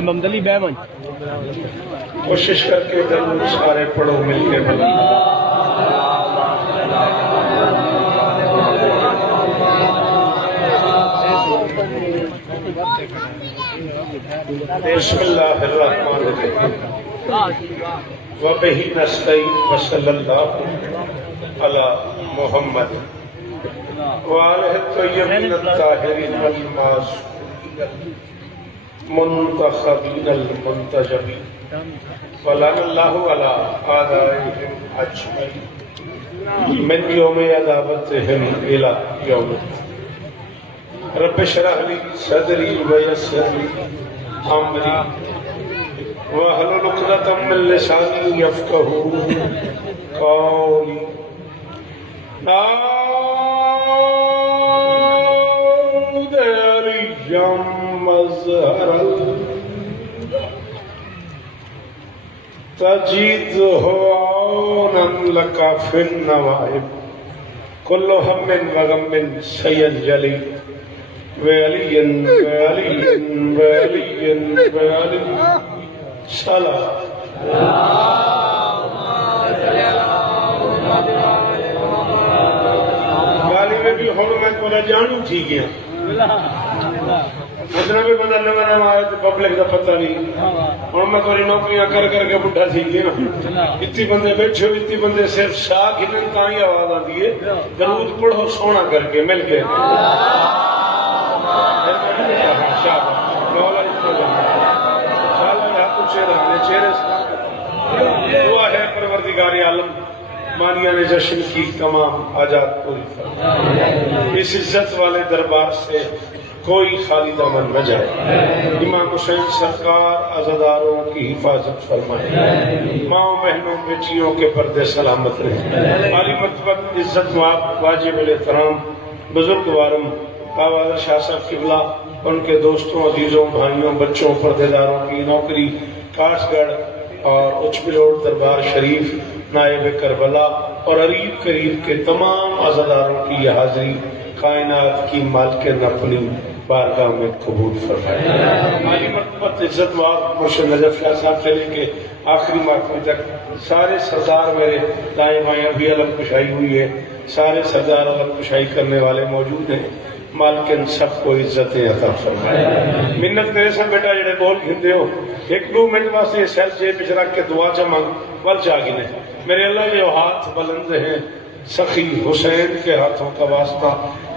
ममदली Beaman कोशिश करके जरूर सारे पढ़ो मिलके बिस्मिल्लाहिर्रहमानिर्रहीम व बिही नस्तईन व सल्लल्लाहु अला मुहम्मद व आलिहि तय्यबीन अत्ताहिरीन वल मासूमीन मुंतखबीन अल मुंतजबीन व लअनल्लाहु अला आदाइहिम अजमईन मिन यौमि अदावतिहिम इला यौमिद्दीन रब्बि इश्रह ली सदरी व यस्सिर ली अमरी वहलुल उक़दतम मिन लिसानी यफ़क़हू क़ौली नाऊद अलिय्यम मज़हरल तजीदहु औनन लका फिन नवाइब कुल्लु हम्मिन व गम्मिन सयजली वलियन वलियन वलियन वलियन सलाम गाली में भी हम मैं पूरा जानू थी गया उतना भी बंदा नवा नवा आया तो पब्लिक का पता नहीं और मैं कोई नौकरियां कर करके बुढ़ा थी गया इतनी बंदे बैठे हो इतनी बंदे सिर्फ शाह हिलन का ही आवाज आती है दरूद पढ़ो सोना करके मिल के दुआ है परवरदिगार आलम मानिया ने जश्न की तमाम आजाद पूरी फरमाए इस इज्जत वाले दरबार से कोई खाली दामन न जाए इमाम हुसैन सरकार अज़ादारों की हिफाजत फरमाए माओ बहनों बेटियों के पर्दे सलामत रहे आली मतबत इज्जत वाजिब एहतराम बुजुर्ग वारम बाबा शाह साहब किबला उनके दोस्तों अजीजों भाइयों बच्चों पर्देदारों की नौकरी कासगढ़ और उच्च बिलोड़ दरबार शरीफ नायब करबला और अरीब करीब के तमाम अज़ादारों की यह हाजिरी कायनात की मालिकिन अपनी बारगाह में कबूल फरमाए माली मरतबत इज्जत मुर्शिद नजफ शाह साहब से लेके आखिरी मातमी तक सारे सरदार मेरे दाएं बाएं भी अलग कुशाई हुई है सारे सरदार अलग कुशाई करने वाले मौजूद हैं मालकिन सबको इज्जतें अता फरमाए मिन्नत करे सब बेटा जेड़े बोल घिंदे हो एक दो मिनट वास्ते सैल जेब में रख के दुआ च मंग वल जागी ने मेरे अल्लाह जो हाथ बुलंद हैं सखी हुसैन के हाथों का वास्ता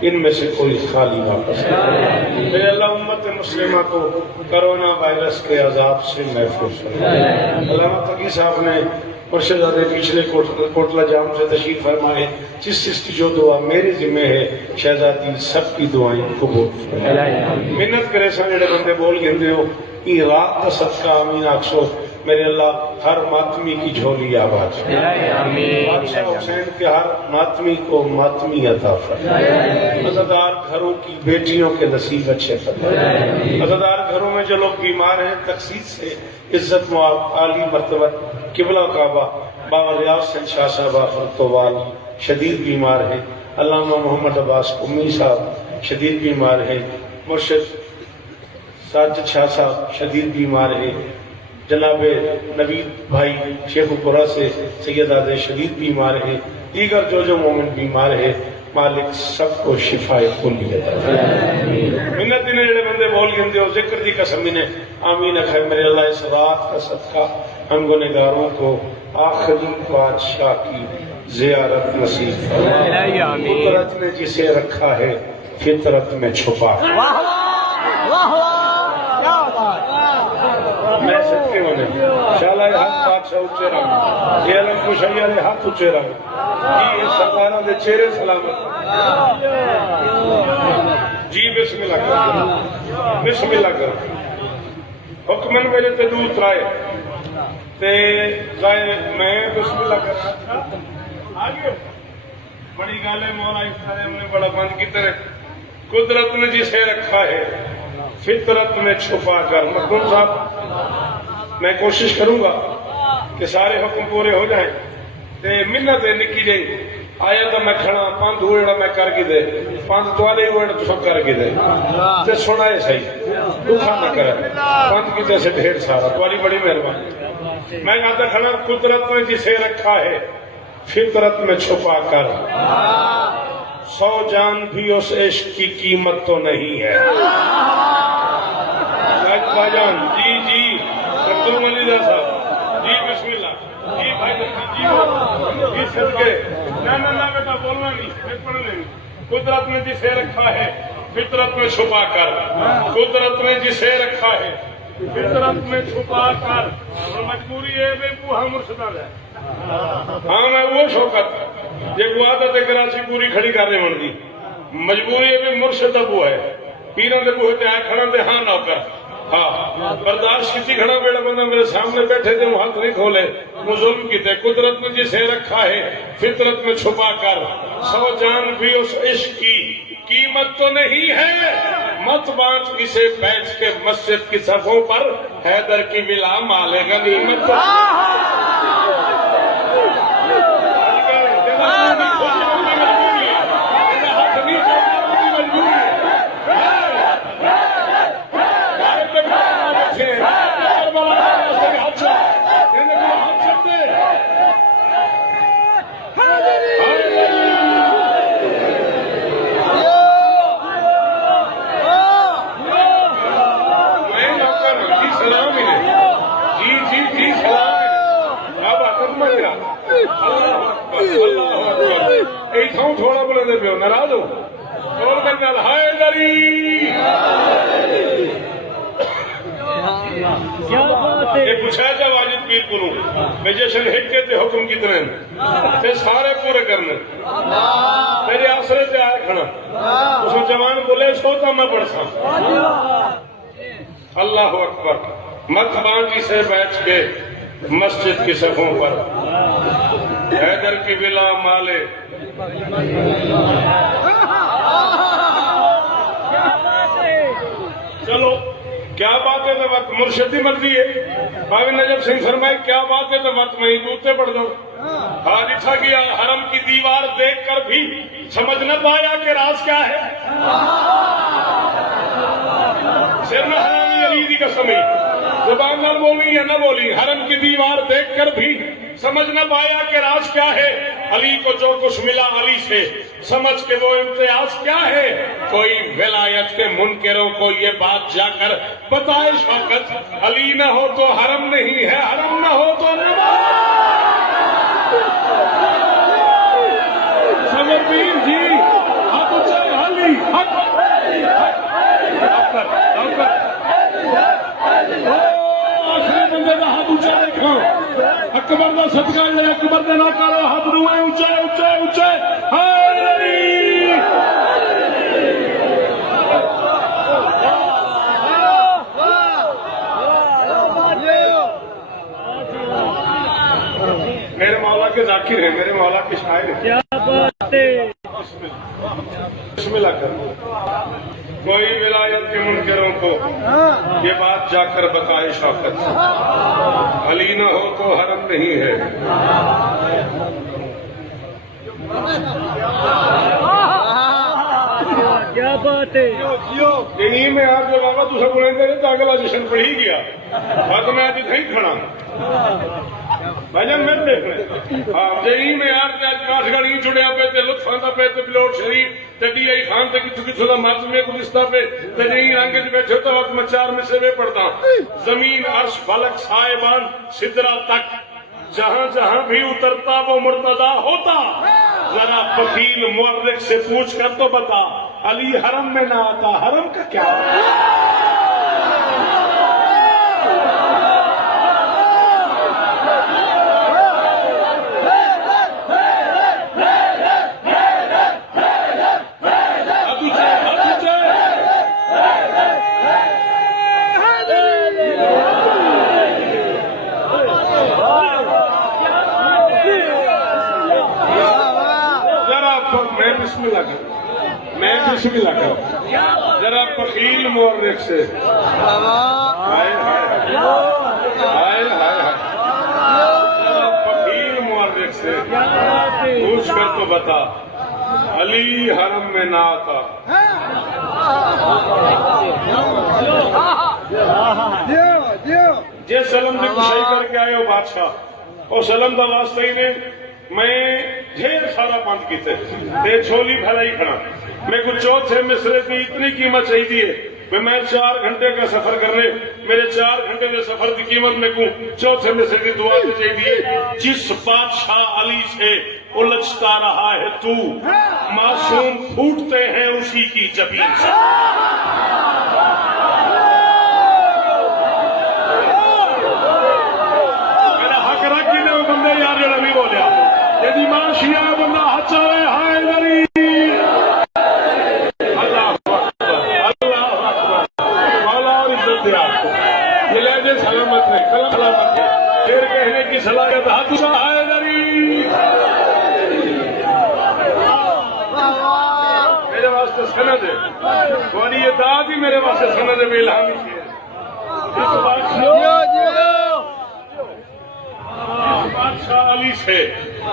इनमें से कोई खाली वापस नहीं मेरे अल्लाह उम्मत मुस्लिमा को कोरोना वायरस के अजाब से महफूज फरमाए अल्लामा तकी साहब ने मुर्शिदाबाद पिछले कोटला जाम से तशरीफ फरमाए जिसकी जो दुआ मेरे जिम्मे है शहजादी सबकी दुआएं कबूल फरमाए मिन्नत करे जेड़े बंदे बोल गिंदे हो ई रात का सदका आमीन आखसो मेरे अल्लाह हर मातमी की झोली आवाज बादशाह हुसैन के हर मातमी को मातमी अता फरमाए अज़ादार घरों की बेटियों के नसीब अच्छे फरमाए अज़ादार घरों में जो लोग बीमार हैं तकसीद से इज्जत मुआब आली मर्तबत किबला काबा बाबा रियाज शाह साहब फरतोवाल शदीद बीमार है अल्लामा मोहम्मद अब्बास उम्मी साहब शदीद बीमार है मुर्शिद साजिद शाह साहब शदीद बीमार है जनाबे नवीद भाई शेखुपुरा से सैयदादे शदीद बीमार है दीगर जो मोमिन बीमार है मालिक सबको शिफाए कुल्ली अता फरमाए मिन्नत ने जेड़े बंदे बोल गिंदे हो जिक्र दी कसम ने आमीन अखे मेरे अल्लाह इस रात का सदका हम गुनहगारों को आखिरी बादशाह की ज़ियारत नसीब फरमाए कुदरत ने जिसे रखा है फितरत में छुपा मैं सच्चे बने शाला हाथ बादशाह उच्चे रंग ये अलग कुशैया ने हाथ उच्चे रंग जी इस सरकारों के चेहरे सलामत जी बिस्मिल्लाह कर हुक्मन मेरे ते दूर त्राए ते मैं बिस्मिल्लाह कर आ गए बड़ी गल है मौला इफ्तार ने बड़ा बंद की तरह कुदरत ने जिसे रखा है फितरत में छुपा कर मखदूम साहब मैं कोशिश करूंगा कि सारे हुक्म पूरे हो जाए ते मिन्नत निकी जाई आया तो मैं खड़ा पंध हुएड़ा मैं करके दे पंध तुआले हुएड़ा तो सब करके दे ते सुनाए सही दुखा न करे पंध की जैसे ढेर सारा तुम्हारी बड़ी मेहरबानी। मैं कहता खड़ा कुदरत ने जिसे रखा है फितरत में छुपा कर 100 जान भी उस इश्क की कीमत तो नहीं है। भाईजान जी जी अब्दुल मलिदा साहब जी बिस्मिल्लाह जी भाई जी सदके ना बेटा बोलना नहीं पढ़ने नहीं। कुदरत ने जिसे रखा है फितरत में छुपा कर कुदरत ने जिसे रखा है फितरत में छुपा कर और मजबूरी है बेबू हम मुर्शदा है। हाँ मैं वो शौकत ये वो आदत है कराची पूरी खड़ी करने मन दी मजबूरी है भी मुर्शद अबू है पीरों के बूहे ते आए खड़ा दे हाँ नौकर हाँ बर्दाश्त की खड़ा बेड़ा बंदा मेरे सामने बैठे थे वो हाथ नहीं खोले वो जुल्म की थे। कुदरत ने जिसे रखा है फितरत में छुपा कर 100 जान भी उस इश्क की कीमत तो नहीं है। मत बांट इसे बैठ के मस्जिद की सफों पर हैदर की विला माले गनीमत थोड़ा बोले दे पियो नाराज हो बोल कर हैदरी ये पूछा जब वाजिद पीर को मैं जैसे हिट के हुक्म कितने ते सारे पूरे करने मेरे आसरे से आए खड़ा उसमें जवान बोले सोता मैं पढ़सा अल्लाह अकबर मत बांटी से बैठ के मस्जिद की सफों पर हैदर की विला माले चलो क्या बात है तो वक्त मुर्शदी मर्जी है भाई नजब सिंह फरमाई क्या बात है तो वक्त में जूते पड़ दो आज इच्छा किया हरम की दीवार देखकर भी समझ न पाया कि राज क्या है सिर न हरामी अली की कसम जुबान न बोली या न बोली हरम की दीवार देखकर भी समझ न पाया कि राज क्या है। अली को जो कुछ मिला अली से समझ के वो इम्तियाज क्या है। कोई विलायत के मुनकरों को ये बात जाकर बताए शौकत अली न हो तो हरम नहीं है हरम न हो तो समरवीर जी आप अली आखिरी बंदे का हाथ ऊंचा देखो अकबर का सदका ले अकबर का ना करो हाथ रुए ऊंचे ऊंचे ऊंचे मेरे मौला के जाकिर है मेरे मौला के शायर है। क्या बात है बिस्मिल्लाह कर कोई विलायत के मुनकरों को ये बात जाकर बताए शौकत अली न हो तो हरम नहीं है। क्या बात है यही में आप जो बाबा तुझे बुलेंगे तो अगला जश्न पढ़ ही गया तो मैं अभी नहीं खड़ा भाईजान मैं देख रहे हाँ यही में यार काश गड़ी जुड़िया पे ते लुत्फ आंदा पे ते बिलोट शरीफ ते डीआई खान ते किथु किथु दा मर्ज में गुलिस्ता पे ते यही रंग च बैठे तो वक्त मैं 4 में से वे पढ़ता जमीन अर्श फलक साहिबान सिदरा तक जहाँ जहाँ भी उतरता वो मुर्तदा होता। जरा वकील मुअर्रिख से पूछ कर तो बता अली हरम में ना आता हरम का क्या मैं बिस्मिल्लाह करूं जरा वकील मुअर्रिख से हाय हाय हाय बता अली हरम में ना आता। जे सलम की कुशाई करके आए हो बादशाह और सलम का वास्ता ही ने मैं ढेर सारा पंथ किते ते झोली फैलाई खड़ा। मेरे को चौथे मिसरे की इतनी कीमत चाहिए मैं 4 घंटे का सफर करने मेरे 4 घंटे के सफर की कीमत मेरे को चौथे मिसरे की दुआ से चाहिए। जिस बादशाह अली से उलझता रहा है तू, मासूम फूटते हैं उसी की जबीन से। मेरा हक रख के वो बंदे यार जरा नहीं बोलिया यदि मां शिया बंदा हथ चाहे हाय गरी सलामत है कलम सलामत है फिर कहने की सलाहियत हाथ है मेरे वास्ते सनद है तुम्हारी ये दाद ही मेरे वास्ते सनद है बेलहामी की बादशाह अली से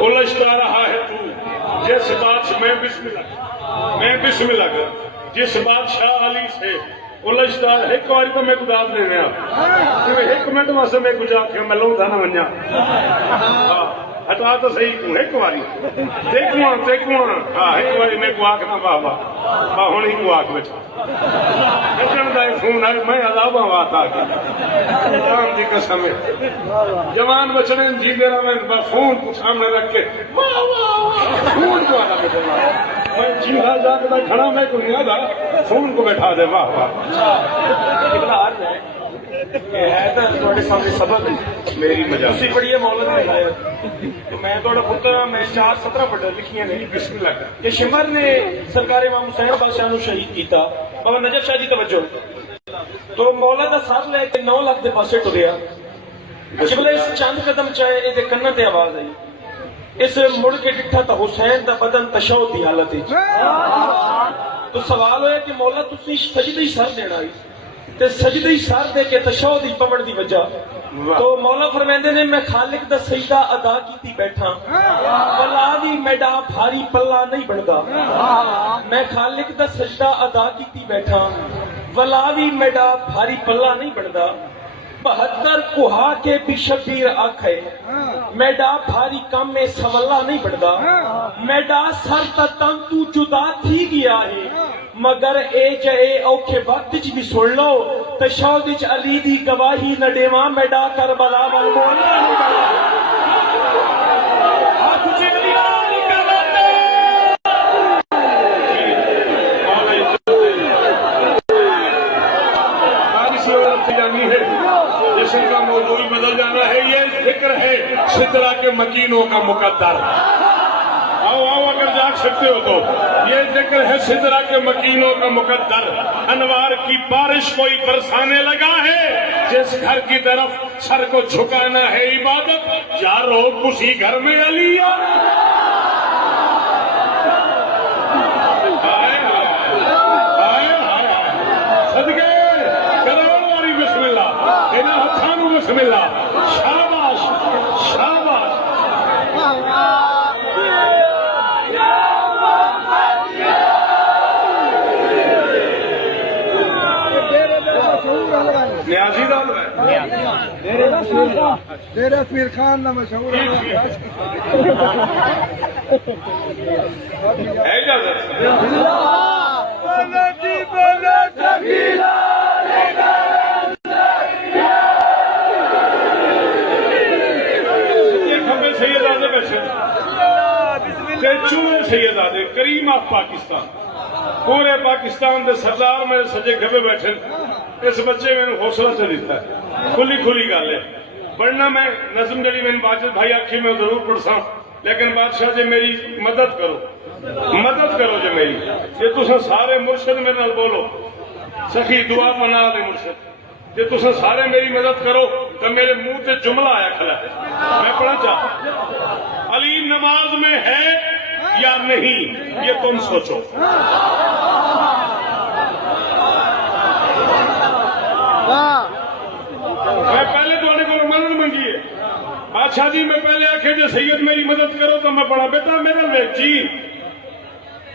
उलझता रहा है तू जिस बादशाह मैं बिस्मिल्लाह कर जिस बादशाह अली से उलझता एक बार तो मैं गुदार देने एक मिनट वास्ते मैं कुछ आख्या मैं लौटा ना वजा हटा तो सही तू एक बारी देखू हाँ एक बारी मैं को आखना बाबा हूं ही को आख बैठा फोन आयो मैं अलावा बात आ गई की कसम है जवान बचने जी दे रहा मैं फोन को सामने रख के फोन को आला बैठा मैं चीहा जागदा खड़ा मैं को नहीं आधा फोन को बैठा दे वाह वाह है तो सामने सबक मेरी मजा पढ़िए मौलत लिखाया तो मैं पुत्र मैं 4-17 पढ़ लिखिया ने बिस्मिल्लाह कि शिमर ने सरकार इमाम हुसैन बादशाह को शहीद किया बाबा नजफ शाह जी तवज्जो तो मौला का साथ लेके 9 लाख के पासे टुरिया जिबले इस चंद कदम चाहे ये कन्ना ते आवाज आई इस मुड़ के डिठा तो हुसैन का बदन तशहहुद की हालत तो सवाल होया कि मौला तुसी सजदे ही सर देना ते सजदे ही सर दे के तशहहुद ही पवण की वजह तो मौला फरमांदे ने मैं खालिक दा सजदा अदा कीती बैठा वला दी मेरा भारी पल्ला नहीं बनदा मैं खालिक दा सजदा अदा कीती बैठा वला दी मेरा भारी पल्ला नहीं बनदा 72 कुहा के भी शबीर आखे मेरा भारी कम में सवल्ला नहीं बढ़दा मेरा सर तन तू जुदा थी गया है मगर ए जे औखे वक्त च भी सुन लो तशहहुद च अली दी गवाही न देवा मेरा करबला वल मौला हाथ चिकनी नहीं करते जानी है जिसम का मौजूद बदल जाना है ये जिक्र है सिदरा के मकीनों का मुकद्दर आओ अगर जाग सकते हो तो ये जिक्र है सिदरा के मकीनों का मुकद्दर अनवार की बारिश कोई बरसाने लगा है जिस घर की तरफ सर को झुकाना है इबादत यारो उसी घर में अली सदके बिस्मिल्लाह शाबाश शाबाश न्याजी दाल डेरा पीर खान ना मशहूर है इजाजत चूहे सैयदादे करीम ऑफ पाकिस्तान पूरे पाकिस्तान के सरदार मेरे सजे खबे बैठे इस बच्चे मैंने हौसला से दिता है खुली खुली गल है पढ़ना मैं नजम जड़ी मैंने बादशाह भाई आखी मैं जरूर पढ़सा लेकिन बादशाह जी मेरी मदद करो जो मेरी ये तुम सारे मुर्शद मेरे नाल बोलो सखी दुआ बना दे मुर्शद जे तुम सारे मेरी मदद करो तो मेरे मुंह से जुमला आया खला मैं पढ़ा चाह अली नमाज में है या नहीं ये तुम सोचो मैं पहले थोड़े को मदद मंगी है अच्छा जी मैं पहले आखे जो सैयद मेरी मदद करो तो मैं पढ़ा बेटा मेरा वेद जी।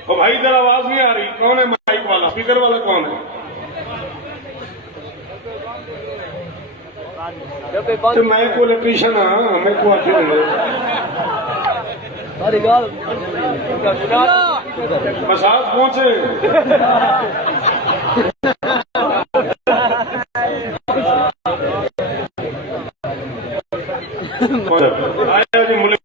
तो भाई इधर आवाज नहीं आ रही, कौन है माइक वाला, स्पीकर वाला कौन है? तो मैं को इलेक्ट्रीशियन हाँ, मैं को आखिर बस आज पहुंचे। आया जी मुल्क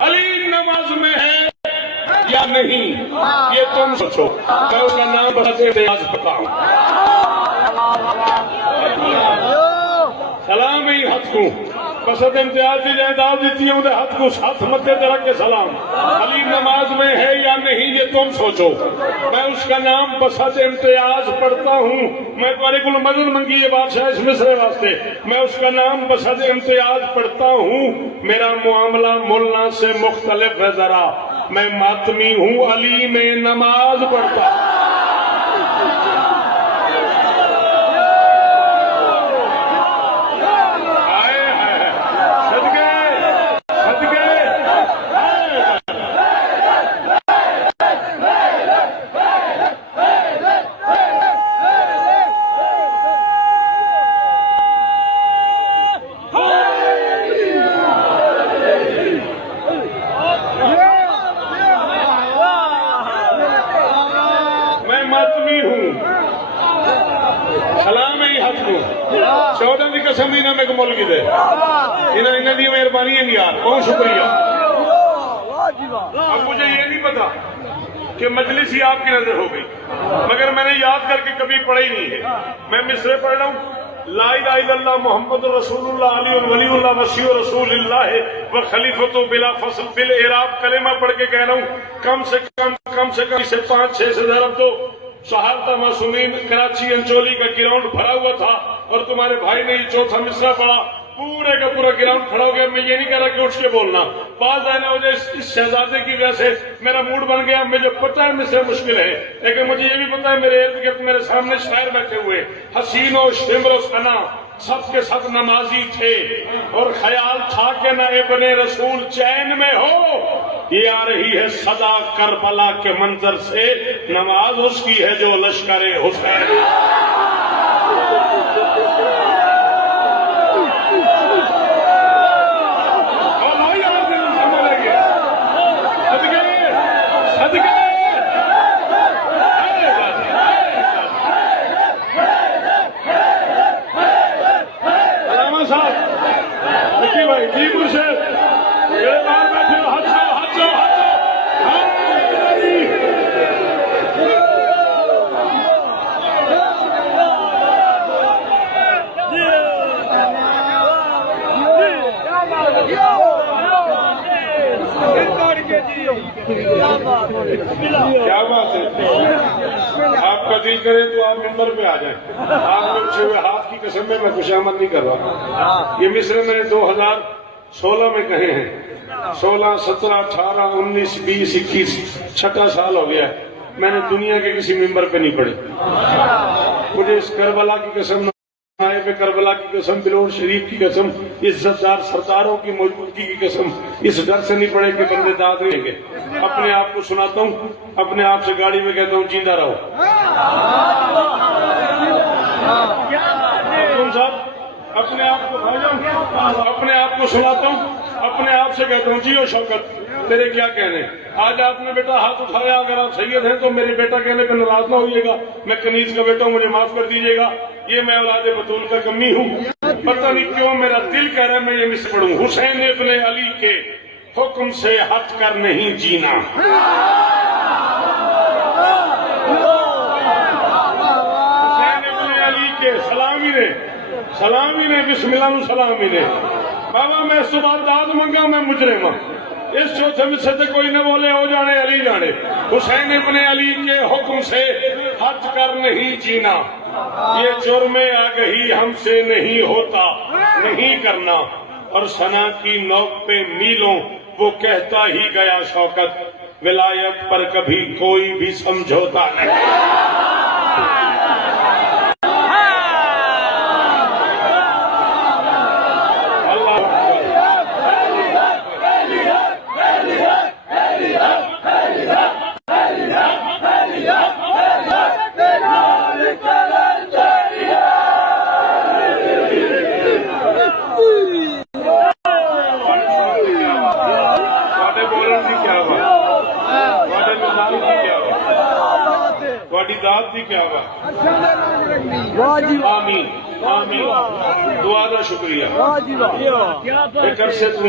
अली नमाज में है या नहीं ये तुम सोचो। मैं उसका नाम बताते आज बताऊं। सलाम ही हथ को कसद इम्तियाज की जायदाद दी उन्हें हथ को साथ मत्थे ते रख के सलाम। अली नमाज में है या नहीं ये तुम सोचो। मैं उसका नाम बसद इम्तियाज पढ़ता हूँ। मैं तुम्हारे को मदद मंगी है बादशाह इस मिसरे वास्ते। मैं उसका नाम बसद इम्तियाज पढ़ता हूँ। मेरा मुआमला मुल्ला से मुख्तलिफ है जरा। मैं मातमी हूँ अली में नमाज पढ़ता। चौदह की कसम भी ना मेरे को मुल्क दे इन्हें दी मेहरबानी है यार, बहुत शुक्रिया। अब मुझे ये नहीं पता कि मजलिस ही आपकी नजर हो गई, मगर मैंने याद करके कभी पढ़ा ही नहीं है। मैं मिसरे पढ़ रहा हूँ। ला इलाहा इल्लल्लाह मुहम्मद रसूलुल्लाह अली वलीउल्लाह वसी रसूलुल्लाह व खलीफतु बिला फसल बिल इराब कलेमा पढ़ के कह रहा हूँ। कम से कम इसे 5-6 से ज़रब तो सहारता मासूमीन कराची अंचोली का ग्राउंड भरा हुआ था और तुम्हारे भाई ने ये चौथा मिसरा पढ़ा, पूरे का पूरा ग्राउंड खड़ा हो गया। मैं ये नहीं कह रहा कि उठ के बोलना, बात आने वजह इस शहजादे की वजह से मेरा मूड बन गया। मुझे पता है मिसरे मुश्किल है, लेकिन मुझे ये भी पता है मेरे इर्द गिर्द मेरे सामने शायर बैठे हुए हसीन और शिमर सना सबके सब नमाजी थे और ख्याल था कि न इब्ने रसूल चैन में हो। ये आ रही है सदा करबला के मंजर से, नमाज उसकी है जो लश्कर हुसैन। भाई जी मुर्शद बाहर बैठे हो, हाथ जाओ हाथ जाओ हाथ क्या बात है। आपका दिल करे तो आप मिंबर पे आ जाए। आपके उठे हुए हाथ की कसम में मैं खुशामद नहीं कर रहा। ये मिसरे मैंने 2016 में कहे हैं। 16, 17, 18, 19, 20, 21 छठा साल हो गया। मैंने दुनिया के किसी मिंबर पे नहीं पढ़ी। मुझे इस करबला की कसम, नायब करबला की कसम, बिलोर शरीफ की कसम, इज्जतदार सरदारों की मौजूदगी की कसम, इस डर से नहीं पड़े कि बंदे दाद देंगे। अपने आप को सुनाता हूँ, अपने आप से गाड़ी में कहता हूँ जिंदा रहो। तुम साहब अपने आप को भाईजान, अपने आप को सुनाता हूँ, अपने आप से कहता हूँ जियो शौकत तेरे क्या कहने। आज आपने बेटा हाथ उठाया, अगर आप सैयद हैं तो मेरे बेटा कहने पर नाराज ना होइएगा। मैं कनीज का बेटा हूँ, मुझे माफ कर दीजिएगा। ये मैं औलाद बतूल का कमी हूँ। पता नहीं क्यों मेरा दिल कह रहा है मैं ये मिस पढ़ूं। हुसैन इब्ने अली के हुक्म से हट कर नहीं जीना। हुसैन इब्ने अली के सलामी ने बिस्मिल्लाह सलामी ने। बाबा मैं सुबह दाद मंगा, मैं मुजरिम हूं। इस चौथे मिसरे से कोई न बोले हो जाने अली जाने। हुसैन इब्ने अली के हुक्म से हट कर नहीं जीना। ये जुर्मे आगही हमसे नहीं होता, नहीं करना। और सना की नोक पे मीलों वो कहता ही गया शौकत, विलायत पर कभी कोई भी समझौता नहीं। आमीन आमीन। दुआ का शुक्रिया। एक अरसे तू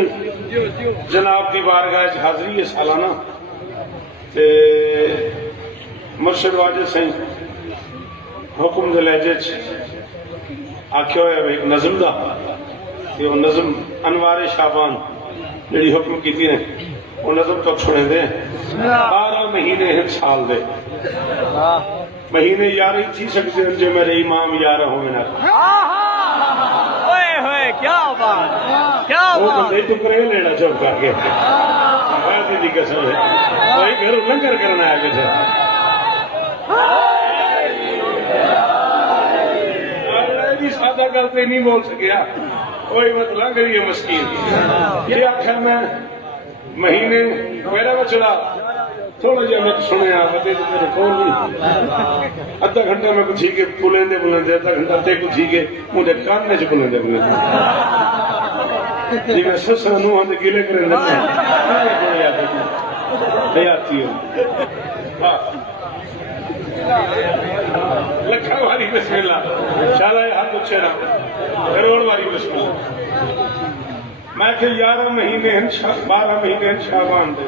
जनाब की बारगाह हाजरी है सालाना ते मुर्शिद वाजिद सिंह हुक्म दे लहजे आख्या होया एक नज़म दा ते वो नज़म अनवारे शाबान जी हुक्म की ने वो नज़म तो सुने दे 12 महीने हैं साल दे महीने यार ही थी सकते हैं जो मेरे इमाम यार होवे ना क्या बात वो बंदे तो करे लेना चुप करके वैसे दी कसम है कोई घर लंगर करना है किसे सादा करते नहीं बोल सकिया कोई मत लंघ रही है मस्कीन ये आखिर मैं महीने मेरा बचड़ा थोड़ा जहा मैं सुने तेरे कोल भी अद्धा घंटा मैं कुछ के बुलेंदे बुलेंदे अद्धा घंटा ते कुछ के मुझे कान में बुलेंदे बुलेंदे जी मैं सस नुआ दे गिले करे आती हो लखा वाली बिस्मिल्लाह शाला हाथ उच्छे ना करोड़ वाली बिस्मिल्लाह मैं कि 11 महीने 12 महीने शाबान दे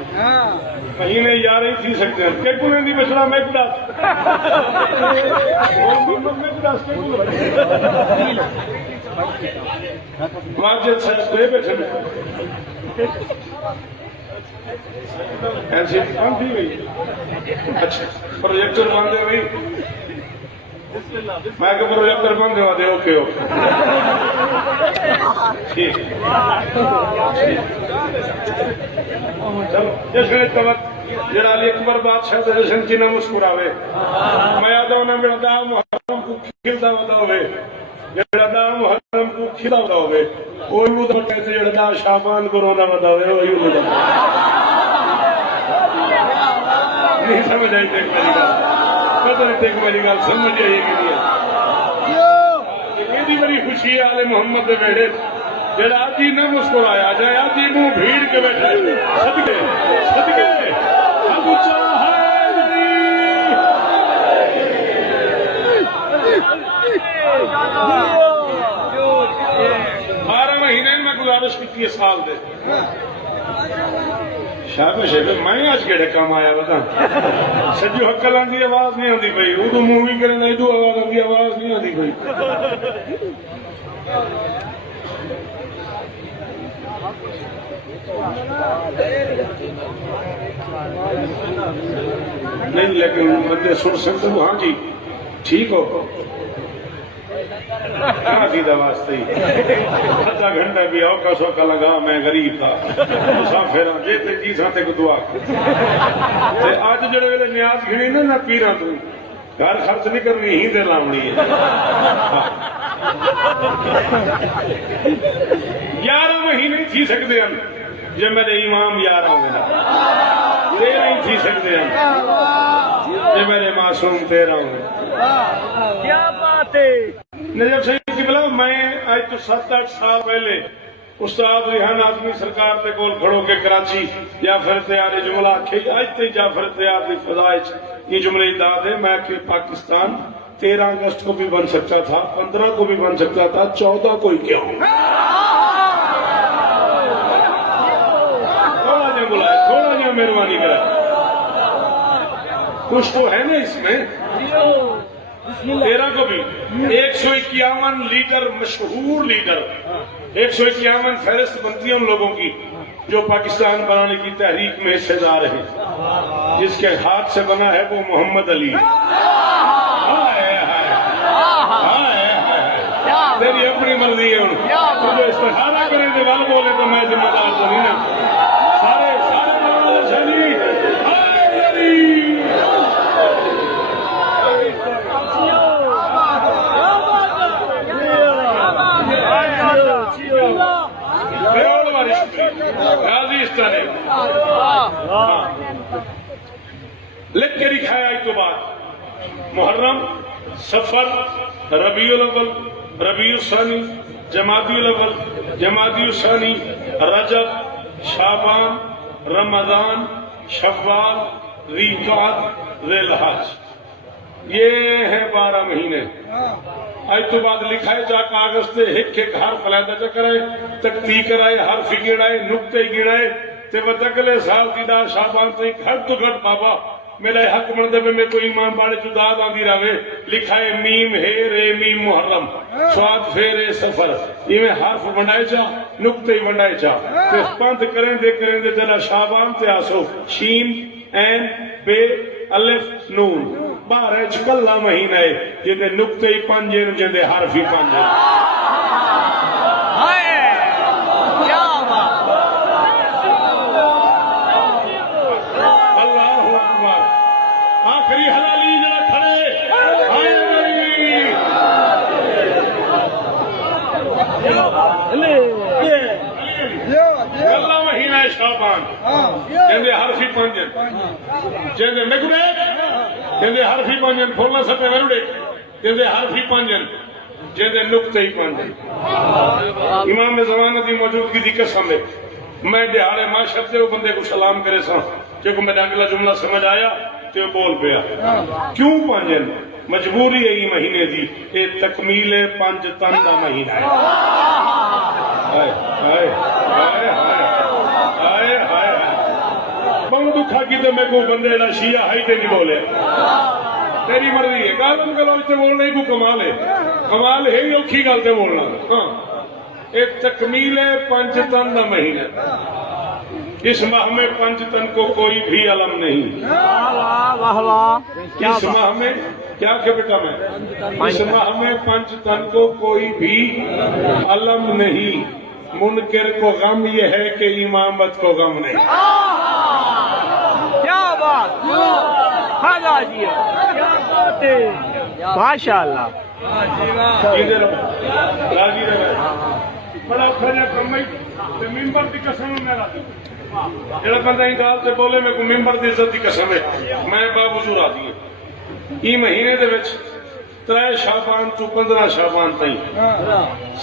महीने यार ही थी सकते हैं के कुने दी बचड़ा मैं कुदास वाजिद साहब पे बैठे ऐसी बंद ही गई अच्छा प्रोजेक्टर बंद है भाई मैं क्या प्रोजेक्टर बंद हुआ दे ओके ओके ठीक चलो जश्न तवत जरा अली अकबर बादशाह दे जश्न की ना मुस्कुरावे मैं याद ना मेरा दा मुहर्रम को खिलदा होवे जड़ा दा मुहर्रम को खिलदा होवे ओही वो तो कहते जड़ा दा शाबान को रोना बतावे ओही वो नहीं समझ आई देख मेरी गल पता नहीं देख मेरी गल समझ आई कि नहीं मेरी बड़ी खुशी है आले मोहम्मद दे वेड़े जरा आज ही न मुस्कुराया जाए आज ही मुंह भीड़ के बैठे सदके सदके अब चाहे 12 महीने में गुजारिश की साल दे शाबाश है मैं आज केड़े काम आया बता सजू हकल आंदी आवाज नहीं आती भाई उदू मुंह भी करे ना इदू आवाज आती आवाज नहीं आती भाई नहीं लेकिन बंदे सुन सकते हाँ जी ठीक हो वास्ते आधा घंटा भी औखा सौखा लगा मैं गरीब था मुसाफिर जे जी साथे को दुआ अज जड़े वेले न्याज गिनी ना पीरा तू घर खर्च नहीं करनी ही दे लावनी है 11 महीने थी सकते हैं जो मेरे इमाम यार होंगे ना 13 ही थी सकते हैं जो मेरे मासूम 13 होंगे क्या बात है नजब सिंह किबला मैं आज तो 7-8 साल पहले उस्ताद रिहान आजमी सरकार के कोल खड़ो के कराची जाफर तैयार जुमला आखे आज ते जाफर तैयार की फजाइश ये जुमले दाद है मैं कि पाकिस्तान 13 अगस्त को भी बन सकता था 15 को भी बन सकता था 14 को ही क्यों थोड़ा जा बुलाए थोड़ा जा मेहरबानी करा कुछ तो है ना इसमें 13 को भी 151 लीडर मशहूर लीडर 151 फहरिस्त बनती है उन लोगों की जो पाकिस्तान बनाने की तहरीक में हिस्सेदार है जिसके हाथ से बना है वो मोहम्मद अली तेरी अपनी मर्जी है तुझे इस्तेहारा करें तो वाल बोले तो मैं जिम्मेदार तो नहीं ना सारे सारे लिख के दिखाया तो बात मुहर्रम सफर रबीउल अव्वल रबीउल सानी जमादियुल अव्वल जमादियुल सानी रजब शाबान रमजान शव्वाल ज़ीक़ात ज़िलहज ये है 12 महीने आज तो बाद लिखाए जा कागज से एक एक हर फलैदा चकराए तकती कराए हर फिगिड़ाए नुक्ते गिराए ते वह अगले साल की दा शाबान से घट तो घट बाबा मेरा हक बनते में कोई इमाम बाड़े जुदाद आंदी रहे लिखाए मीम हे रे मीम मुहर्रम स्वाद फेरे सफर इवें हर्फ वंडाए चा नुक्ते ही वंडाए चा ते पंथ करें दे जरा शाबान ते आसो शीन ऐन बे अलिफ नून 12 कल्ला महीना है जिंदे नुक्ते ही 5 जिंदे हर्फ ही 5 क्या बात अल्लाह अकबर आखिरी हलाली जरा खड़े हाय कल्ला महीना है शाबान जिंदे हर्फ ही 5 जिंदे निकले जिंदे हर्फ ही 5 फुलना सपे वरुड़े जिंदे हर्फ ही 5 जिंदे नुक्ते ही 5 इमाम ज़माना की मौजूदगी की कसम है मैं दिहाड़े माशर से वो बंदे को सलाम करे सा जो मेरा अगला जुमला समझ आया तो बोल पिया क्यों 5 मजबूरी है ये महीने की ये तकमीले 5 तन का महीना है हाय हाय हाय हाय हाय बहुत दुखा की तो मैं को बंदे जरा शिया हाई ते नहीं बोले तेरी मर्जी है गालम गलो इतने बोलने को कमाल है ही औखी गल ते बोलना हाँ एक तकमील है 5 तन का महीना इस माह में 5 तन को कोई भी अलम नहीं वाह वाह इस माह में क्या क्या बेटा मैं इस माह में 5 तन को कोई भी अलम नहीं मुनकिर को गम ये है कि इमामत को गम नहीं क्या बात खाजा जी क्या बात है माशाअल्लाह इधर राजी रहे बड़ा खरा कमाई ते मिंबर की कसम मेरा जेड़ा बंदा ही गाल से बोले मैं को मिंबर की इज्जत की कसम है मैं बावजूद राजी हूं ई महीने दे विच 3 शाबान तो 15 शाबान ताईं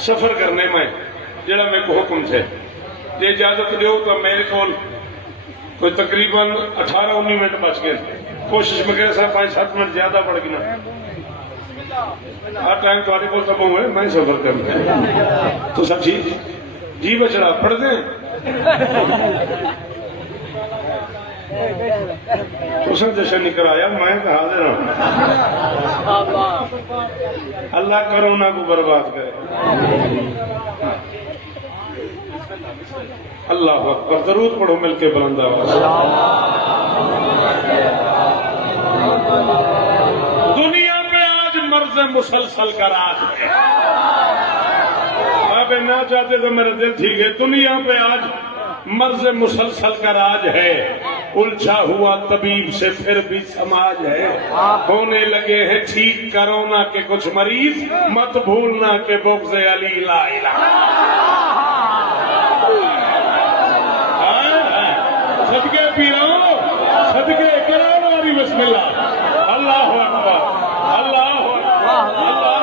सफर करने में जेड़ा मेरे को हुक्म थे जे इजाजत दियो तो मेरे को कोई तकरीबन 18-19 मिनट बच गए कोशिश में करे 5-7 मिनट ज्यादा बढ़ गई ना हर टाइम थोड़े को तब है मैं सफर करना तो सब जी बचड़ा पढ़ दें उसने जश्न नहीं कराया मैं तो हाजिर हूं अल्लाह कोरोना को बर्बाद करे अल्लाह अकबर जरूर पढ़ो मिलके बुलंद आवाज दुनिया पे आज मर्ज मुसलसल का राज है आप ना चाहते तो मेरा दिल ठीक है दुनिया पे आज मर्ज मुसलसल का राज है उलझा हुआ तबीब से फिर भी समाज है होने लगे हैं ठीक कोरोना के कुछ मरीज मत भूलना के बुग़्ज़ अली ला इलाहा सदके पीरो सदके कराओ वाली बिस्मिल्लाह अल्लाह अकबर अल्लाह अल्लाह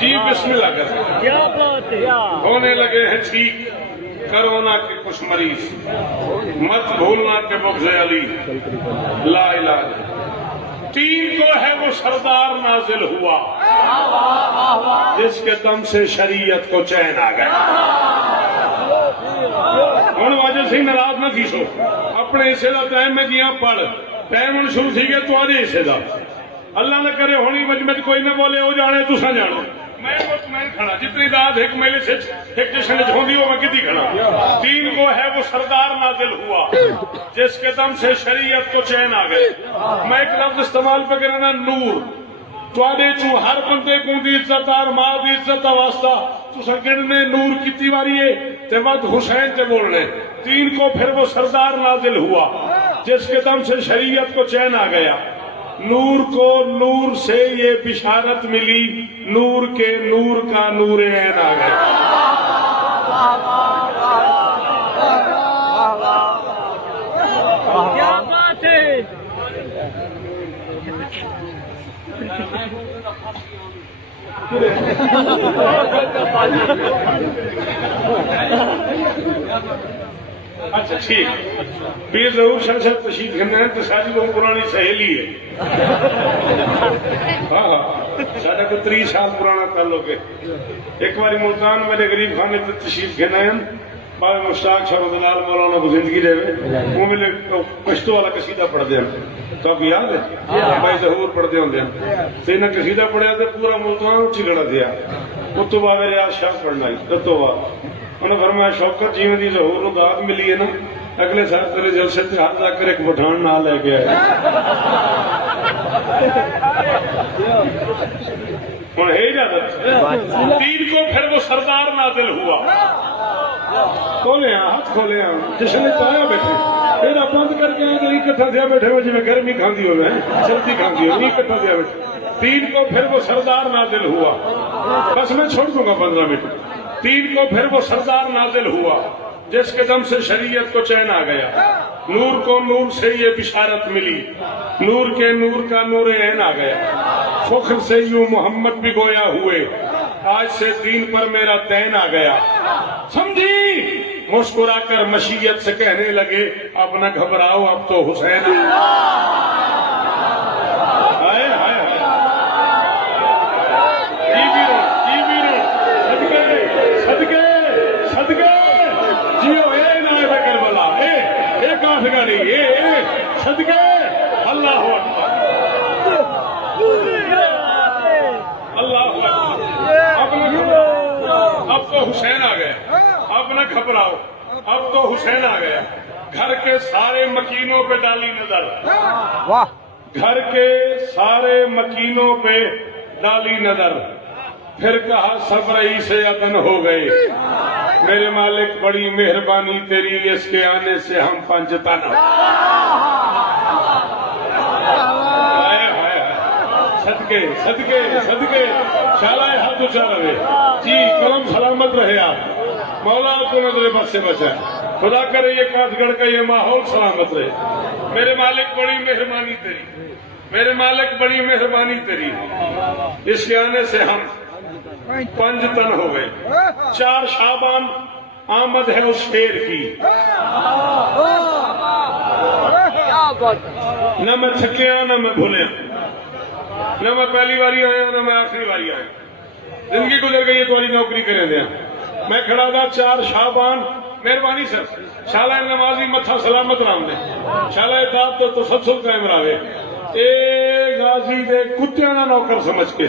जी बिस्मिल्लाह कर क्या बात है होने लगे हैं ठीक कोरोना के कुछ मरीज मत भूलना के बुग़्ज़ अली ला इलाहा 3 को है वो सरदार नाजिल हुआ जिसके दम से शरीयत को चैन आ गया हम वाजे सिंह नाराज न थी सो अपने हिस्से का टाइम में जिया पढ़ टाइम हम शुरू थी गए तुम्हारे हिस्से का अल्लाह न करे होनी मजमत कोई न बोले वो जाने तुसा जानो मैं खड़ा जितनी दाद एक मेले से एक जश्न होंगी वो मैं कितनी खड़ा 3 को है वो सरदार नाजिल हुआ जिसके दम से शरीयत को चैन आ गए मैं एक लफ्ज इस्तेमाल पे करना नूर तुआडे चू हर बंदे को दी इज्जत और मां दी इज्जत का वास्ता तुसा गिनने नूर कितनी बारी है ते वद हुसैन ते बोलने 3 को फिर वो सरदार नाजिल हुआ जिसके दम से शरीयत को चैन आ गया नूर को नूर से ये बिशारत मिली नूर के नूर का नूर ऐन आ गया क्या बात है अच्छा ठीक पीर जरूर शमशद तशरीफ करना है तो सारी बहुत पुरानी सहेली है हाँ हाँ साढ़ा को 30 साल पुराना ताल्लुक है एक बार मुल्तान मेरे गरीब खाने पे तशरीफ करना है बाद मुश्ताक शाह दलाल मौलाना को जिंदगी देवे वो मेरे कश्तों वाला कसीदा पढ़ते हैं तो आप याद है भाई जहूर पढ़ते होंगे तो इन्हें कसीदा पढ़िया तो पूरा मुल्तान चिगड़ा दिया उस तो बाद मेरे आज शाह पढ़ना है तो बाद उन्हें फरमाया शौकत जिवें दी जहूर नूं दात मिली है ना अगले साल तेरे जलसे से हाथ जाकर एक पठान ना लेके आए हूं है इजाजत तीन को फिर वो सरदार नाजिल हुआ खोले हाथ खोले जश्न पाया बैठे फिर आप बंद करके आए तो इकट्ठा दिया बैठे हो जिम्मे गर्मी खांदी हो सर्दी खांदी हो इकट्ठा दिया बैठे तीन को फिर वो सरदार नाजिल हुआ बस मैं छोड़ दूंगा 15 मिनट तीन को फिर वो सरदार नाजिल हुआ जिसके दम से शरीयत को चैन आ गया नूर को नूर से ये बिशारत मिली नूर के नूर का नूर ऐन आ गया फख्र से यूं मोहम्मद भी गोया हुए आज से दीन पर मेरा तैन आ गया समझी मुस्कुराकर मशीयत से कहने लगे अब न घबराओ अब तो हुसैन हाय हाय सदके सदके जियो ए नाए बकर बला ए काफ गाड़ी ए सदके अल्लाह अल्लाह अब तो हुसैन आ गया अब न घबराओ अब तो हुसैन आ गया घर के सारे मकीनों पे डाली नजर वाह घर के सारे मकीनों पे डाली नजर फिर कहा सब रही से अदन हो गए मेरे मालिक बड़ी मेहरबानी तेरी इसके आने से हम पंचतन सदके सदके सदके शालाए हाथ ऊंचा रहे जी कलम सलामत रहे आप मौला को नजर बस से बचाए खुदा करे ये काठगढ़ का ये माहौल सलामत रहे मेरे मालिक बड़ी मेहरबानी तेरी मेरे मालिक बड़ी मेहरबानी तेरी इसके आने से हम पंचतन हो गए 4 शाबान आमद है उस शेर की न मैं थकिया न मैं भूलिया न मैं पहली बारी आया न मैं आखिरी बारी आया जिंदगी गुजर गई है तुम्हारी नौकरी करें दिया मैं खड़ा था 4 शाबान मेहरबानी सर शाला नमाजी मथा सलामत राम दे शाला दाद तो तसलसल कायम रहे ए गाजी दे कुत्तियां ना नौकर समझ के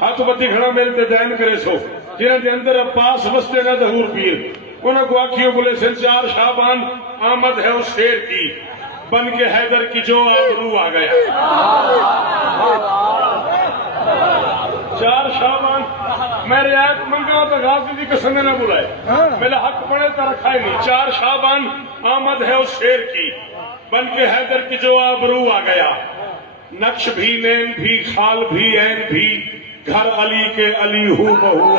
हाथ बत्ती खड़ा मेरे ते दैन करे सो जिन्हें के अंदर पास बसते ना जहूर पीर उन्हें को आखियों बोले सिर 4 शाबान आमद है उस शेर की बन के हैदर की जो आबरू आ गया 4 शाबान मैं रियायत मंगा तो गाजी की कसम ने बुलाए मेरा हक पड़े तो रखा ही नहीं 4 शाबान आमद है उस शेर की बन के हैदर की जो आबरू आ गया नक्श भी नैन भी खाल भी ऐन भी घर अली के अली हू बहु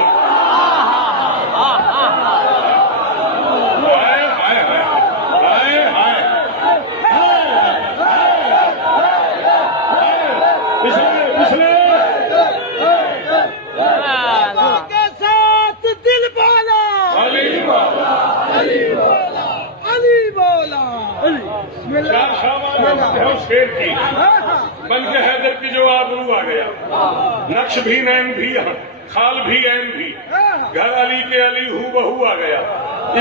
शेर की बन के हैदर की जो आबरू आ गया नक्श भी नैन भी खाल भी ऐन भी घर अली के अली हू बहू आ गया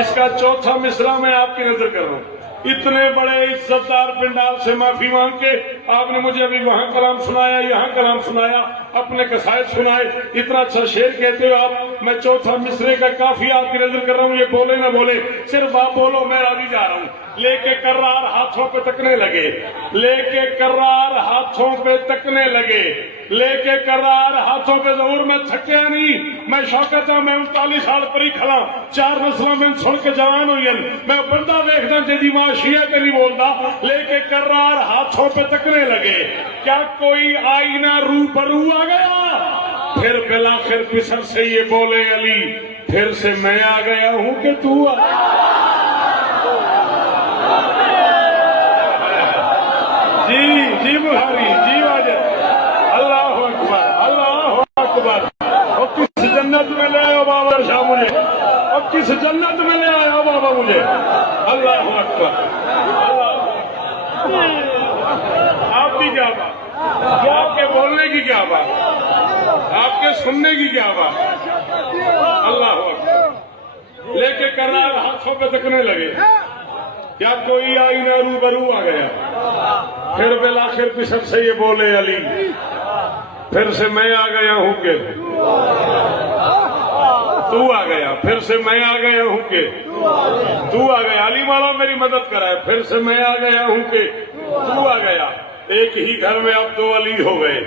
इसका चौथा मिसरा मैं आपकी नजर कर रहा हूँ इतने बड़े इज्जतदार पिंडाल से माफी मांग के आपने मुझे अभी वहां कलाम सुनाया यहाँ कलाम सुनाया अपने कसायद सुनाए इतना अच्छा शेर कहते हो आप मैं चौथा मिसरे का काफी आपकी नजर कर रहा हूँ ये बोले ना बोले सिर्फ आप बोलो मैं राजी जा रहा हूँ लेके कर्रार हाथों पे तकने लगे लेके कर्रार हाथों पे तकने लगे लेके कर्रार हाथों पे जरूर मैं थकिया नहीं मैं शौकत हूं मैं 39 साल पर ही खड़ा 4 नस्लों में सुन के जवान हुई मैं बंदा देखना तेरी मां शिया के नहीं बोलता लेके कर्रार हाथों पे तकने लगे क्या कोई आईना रूबरू आ गया फिर बिलाखिर पिसर से ये बोले अली फिर से मैं आ गया हूं कि तू आ जी जी बुहारी जी वाजह अल्लाह अकबर और किस जन्नत में ले आयो बाबा शाह मुझे और किस जन्नत में ले आयो बाबा मुझे अल्लाह अल्लाह अकबर। आपकी क्या बात, आपके बोलने की क्या बात, आपके सुनने की क्या बात। अल्लाह अकबर। लेके करार हाथों पे तकने लगे, क्या कोई आईना रूबरू आ गया। फिर बिलाखिर पिछड़ से ये बोले अली, फिर से मैं आ गया हूं के तू आ गया, फिर से मैं आ गया हूं के तू आ गया। अली मौला मेरी मदद कराए, फिर से मैं आ गया हूं के तू आ गया। एक ही घर में अब दो अली हो गए।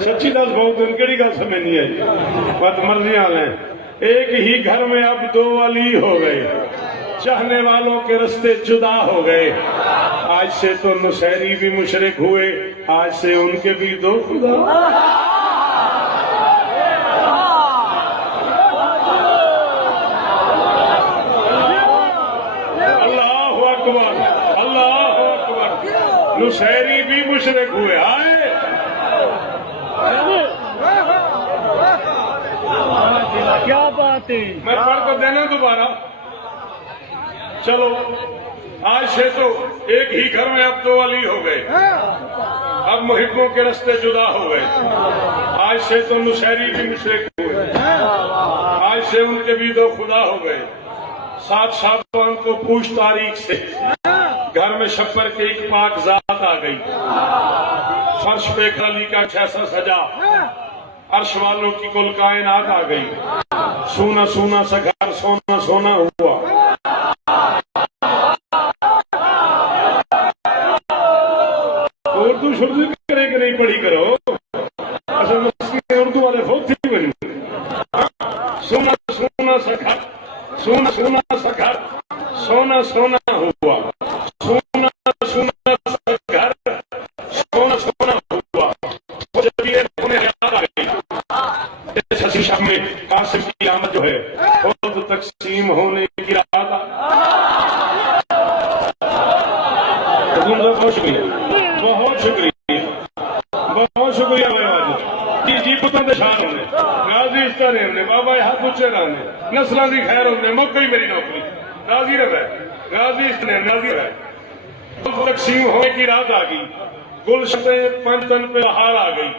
सच्ची दस बहुत दिन केड़ी गल समझ नहीं आई, मत मर्जियां लें। एक ही घर में अब दो अली हो गए, चाहने वालों के रास्ते जुदा हो गए। आज से तो नुसैरी भी मुशरिक हुए, आज से उनके भी दो खुदा। अल्लाह अकबर, अल्लाह अकबर। नुसैरी भी मुशरिक हुए। आए क्या बात है। मैं पढ़ कर देना दोबारा। चलो, आज से तो एक ही घर में अब दो अली हो गए, अब मुहिब्बों के रास्ते जुदा हो गए। आज से तो नुसैरी भी मुशरिक हुए, आज से उनके भी दो खुदा हो गए। 7 शाबान को पूछ तारीख से घर में शब्बर के एक पाक जात आ गई। फर्श पे अली का छैसा सजा, अर्श वालों की कुल कायनात आ गई। सोना सोना सा घर सोना सोना हुआ। उर्दू शुरू करे कि नहीं पढ़ी करो, असल में उर्दू वाले बहुत ही बनी। सोना सोना सा घर सोना सोना सा घर सोना सोना हुआ। सोना सोना सा घर सोना सोना हुआ। जब ये याद आ गई इस हसी शब में कासिम की आमद जो है, खुद तकसीम होने की रात। बहुत शुक्रिया, बहुत शुक्रिया, बहुत शुक्रिया मेहमान जी। जी पुतों के शान होने, गाजी इस तरह हमने बाबा हाथ उच्चे रहने, नस्लों की खैर होने, मुक्की मेरी नौकरी गाजी रहे, गाजी इस तरह गाजी रहे। तकसीम होने की रात आ गई, गुलशते पंचतन पे बहार आ गई।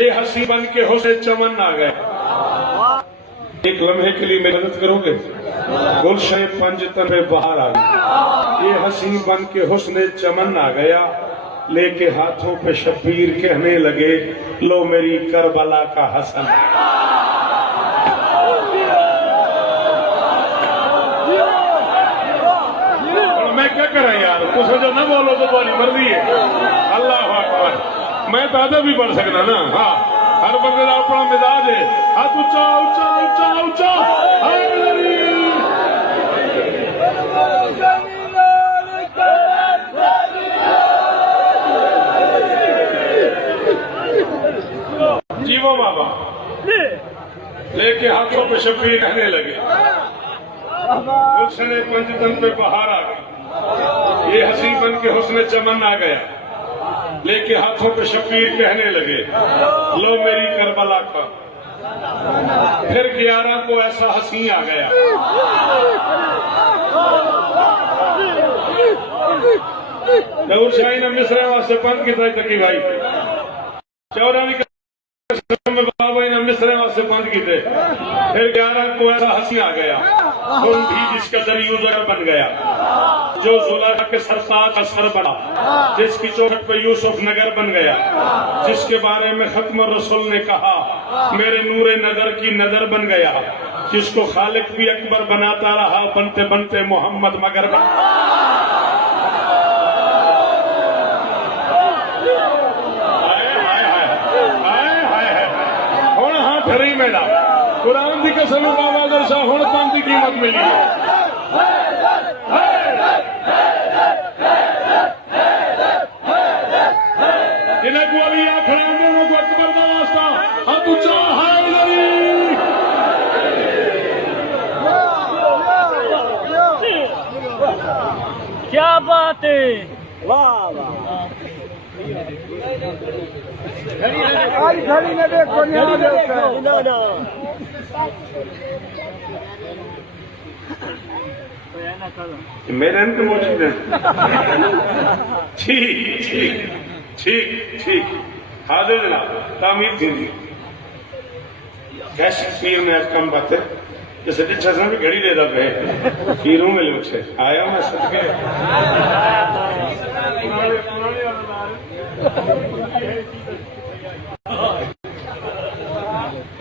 ये हंसी बन के हुस्न चमन आ गए। एक लम्हे के लिए मेरी मदद करोगे? गुलशन पंचतन पे बहार आ गई, ये हंसी बन के हुस्न चमन आ गया। लेके हाथों पे शबीर कहने लगे, लो मेरी करबला का हसन। और मैं क्या करें यार, कुछ जो न बोलो तो तुम्हारी मर्जी है। अल्लाह अकबर। मैं तो आधा भी पढ़ सकना ना। हाँ, हर बंदे का अपना मिजाज है। हाथ ऊंचा ऊंचा ऊंचा ऊंचा। जीवो बाबा। लेके हाथों पे शबीर कहने लगे, गुलशन पंचतन पे बहार आ गई, ये हंसी बन के हुस्न चमन आ गया। लेके हाथों पे शबीर कहने लगे, लो मेरी करबला का। फिर 11 को ऐसा हंसी आ गया। दौर शाही ने मिसरे वास्ते पंथ की तकी भाई 14वीं बाबा ने मिसरे वास्ते पंथ की थे। फिर 11 को ऐसा हंसी आ गया, खून भी जिसका दरियो जगर बन गया, जो जुलेखा के सरताज का सर बना, जिसकी चौखट पे यूसुफ नगर बन गया, जिसके बारे में खत्म रसूल ने कहा मेरे नूरे नजर की नजर बन गया, जिसको खालिक भी अकबर बनाता रहा, बनते बनते मोहम्मद मगर घरी मेरा कुरान की कसम बाबा दर्शा हूं पंथ की कीमत मिली है। जिन्हें को अली आखिर को अकबर का वास्ता हाथ ऊंचा है। क्या बात है, वाह वाह। आज घड़ी ने देखो न्याय देखो मेरे अंत मौजूद है। ठीक ठीक ठीक ठीक हाजिर जनाब तामीर थी कैसे पीर ने आज कम बात है जैसे डिच्छा से भी घड़ी दे दा पे पीरों में लोग से आया मैं सदके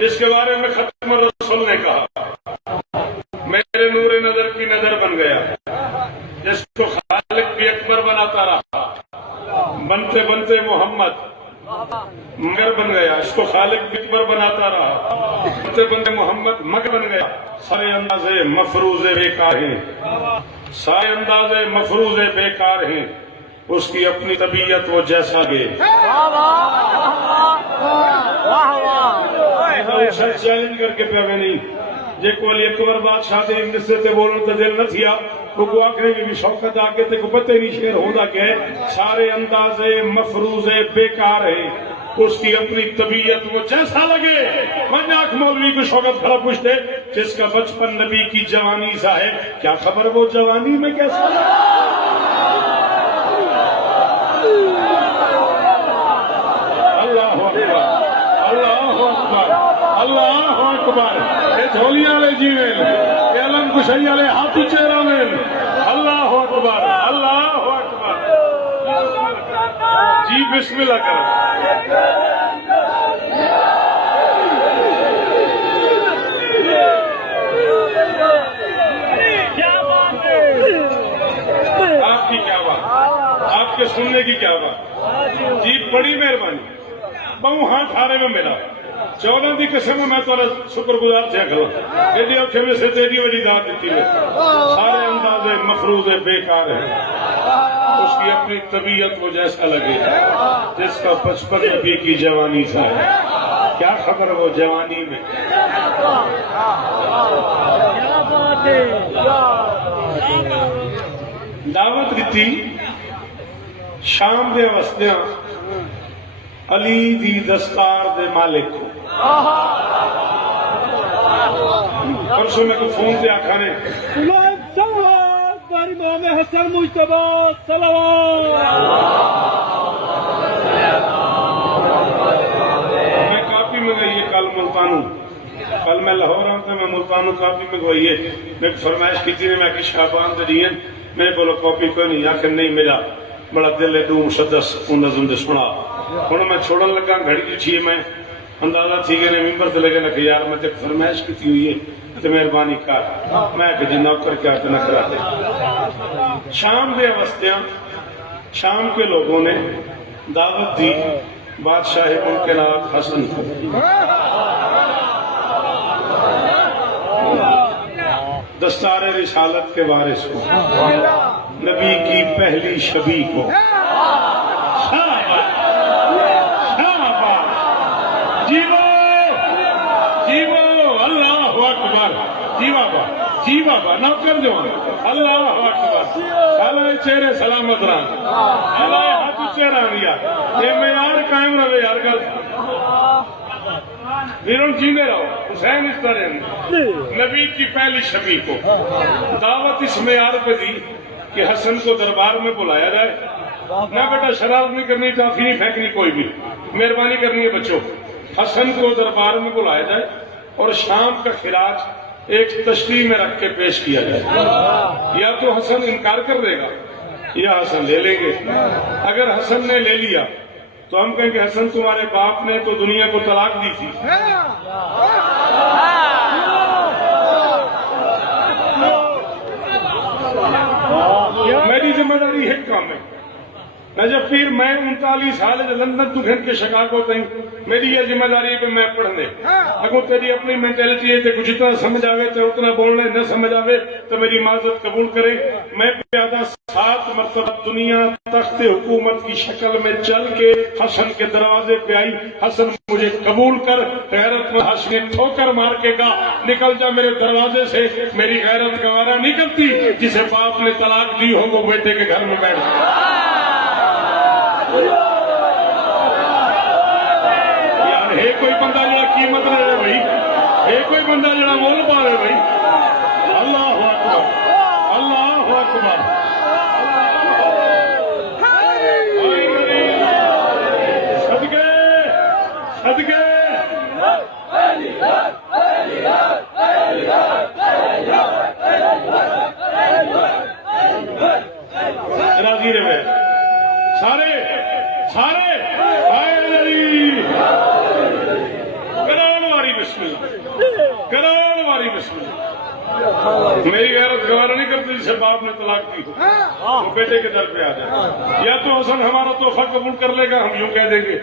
इसके बारे में खत्म रसूल ने कहा मेरे नूरे नजर की नजर बन गया जिसको खालिक भी अकबर बनाता रहा बनते बनते मोहम्मद मगर बन गया इसको खालिक भी अकबर बनाता रहा बनते बनते मोहम्मद मगर बन गया सारे अंदाजे मफरूजे बेकार हैं सारे अंदाजे मफरूजे बेकार हैं उसकी अपनी तबीयत वो जैसा गे चैलेंज करके पे नहीं जेको अली अकबर बादशाह के इंग्लिश से बोलने तो दिल न थिया को आखिरी में भी शौकत आके ते को पते नहीं शेर होता के सारे अंदाजे मफरूजे बेकार है उसकी अपनी तबीयत वो जैसा लगे मजाक मौलवी को शौकत खड़ा पूछते जिसका बचपन नबी की जवानी सा है क्या खबर वो जवानी में कैसा अल्लाह अकबर अल्लाह अकबर अल्लाह अकबर झोलिया वाले जीवे अलम कुशई वाले हाथ चेहरा में अल्लाह अकबर अल्लाह अकबर जी बिस्मिल्लाह कर क्या बात है आपकी क्या बात आपके सुनने की क्या बात जी बड़ी मेहरबानी बहु हाथ हारे में मेरा 14 की कसम मैं तुम्हारा शुक्रगुजार थे खला एडी औखे में से तेरी बड़ी दात दी है सारे अंदाजे मफरूजे बेकार है उसकी अपनी तबीयत वो जैसा लगे जिसका बचपन नबी की जवानी सा है क्या खबर वो जवानी में क्या बात है दावत दी शाम दे वसदियां अली दी दस्तार दे मालिक को परसों में को फोन से आखा ने हसन मुश्तबा मैं कापी मंगाई है कल मुल्तानू कल मैं लाहौर आऊँ तो मैं मुल्तानू कापी मंगवाई है मैं फरमाइश की थी मैं शाबान दरियन मेरे को कॉपी कोई नहीं आखिर नहीं मेरा बड़ा दिल है डूम सदस नजम दे सुना हूं मैं छोड़न लगा घड़ी थी मैं अंदाजा थी कि मिम्बर से लगे लगे यार मैं तेरे फरमाइश की हुई है तो मेहरबानी कर मैं कि नौकर क्या तो न करा दे शाम के अवस्थियां शाम के लोगों ने दावत दी बादशाह मुमकिनात हसन को दस्तारे रिसालत के वारिस को नबी की पहली शबी को जीवो जीवो अल्लाह अकबर जी बाबा नौकर जवान अल्लाह अकबर साला चेहरे सलामत रहा अल्लाह हाथ चेहरा दिया ये मैं यार कायम रहे यार गल वीरों जीने रहो हुसैन इस तरह नबी की पहली शबी को दावत इस मेयार पे दी कि हसन को दरबार में बुलाया जाए ना बेटा शराब नहीं करनी टाफी नहीं फेंकनी कोई भी मेहरबानी करनी है बच्चों हसन को दरबार में बुलाया जाए और शाम का खिराज एक तश्ती में रख के पेश किया जाए या तो हसन इनकार कर देगा या हसन ले लेंगे अगर हसन ने ले लिया तो हम कहेंगे हसन तुम्हारे बाप ने तो दुनिया को तलाक दी थी मेरी जिम्मेदारी है काम है मैं जब फिर मैं 39 साल लंदन तू घन के शिकागो तई मेरी ये जिम्मेदारी है कि मैं पढ़ने अगर तेरी अपनी मेंटेलिटी है तो जितना समझ आवे तो उतना बोलने न समझ आवे तो मेरी माजरत कबूल करे मैं प्यादा 7 मरतबा दुनिया तख्त हुकूमत की शक्ल में चल के हसन के दरवाजे पे आई हसन मुझे कबूल कर गैरत में हसन ठोकर मार के कहा निकल जा मेरे दरवाजे से मेरी गैरत गवारा निकलती जिसे बाप ने तलाक दी हो वो बेटे के घर में बैठ है कोई बंदा जरा कीमत ले रहे भाई, है कोई बंदा जरा मोल पा रहे भाई। अल्लाह अकबर, अल्लाह अकबर। सदके सदके राजी रहे सारे सारे करार वारी बिस्मिल्लाह, करार वारी बिस्मिल्लाह। मेरी गैरत गवारा नहीं करती जिसे बाप ने तलाक दी तो बेटे के दर पे आ जाए। या तो हसन हमारा तोहफा कबूल कर लेगा, हम यूं कह देंगे,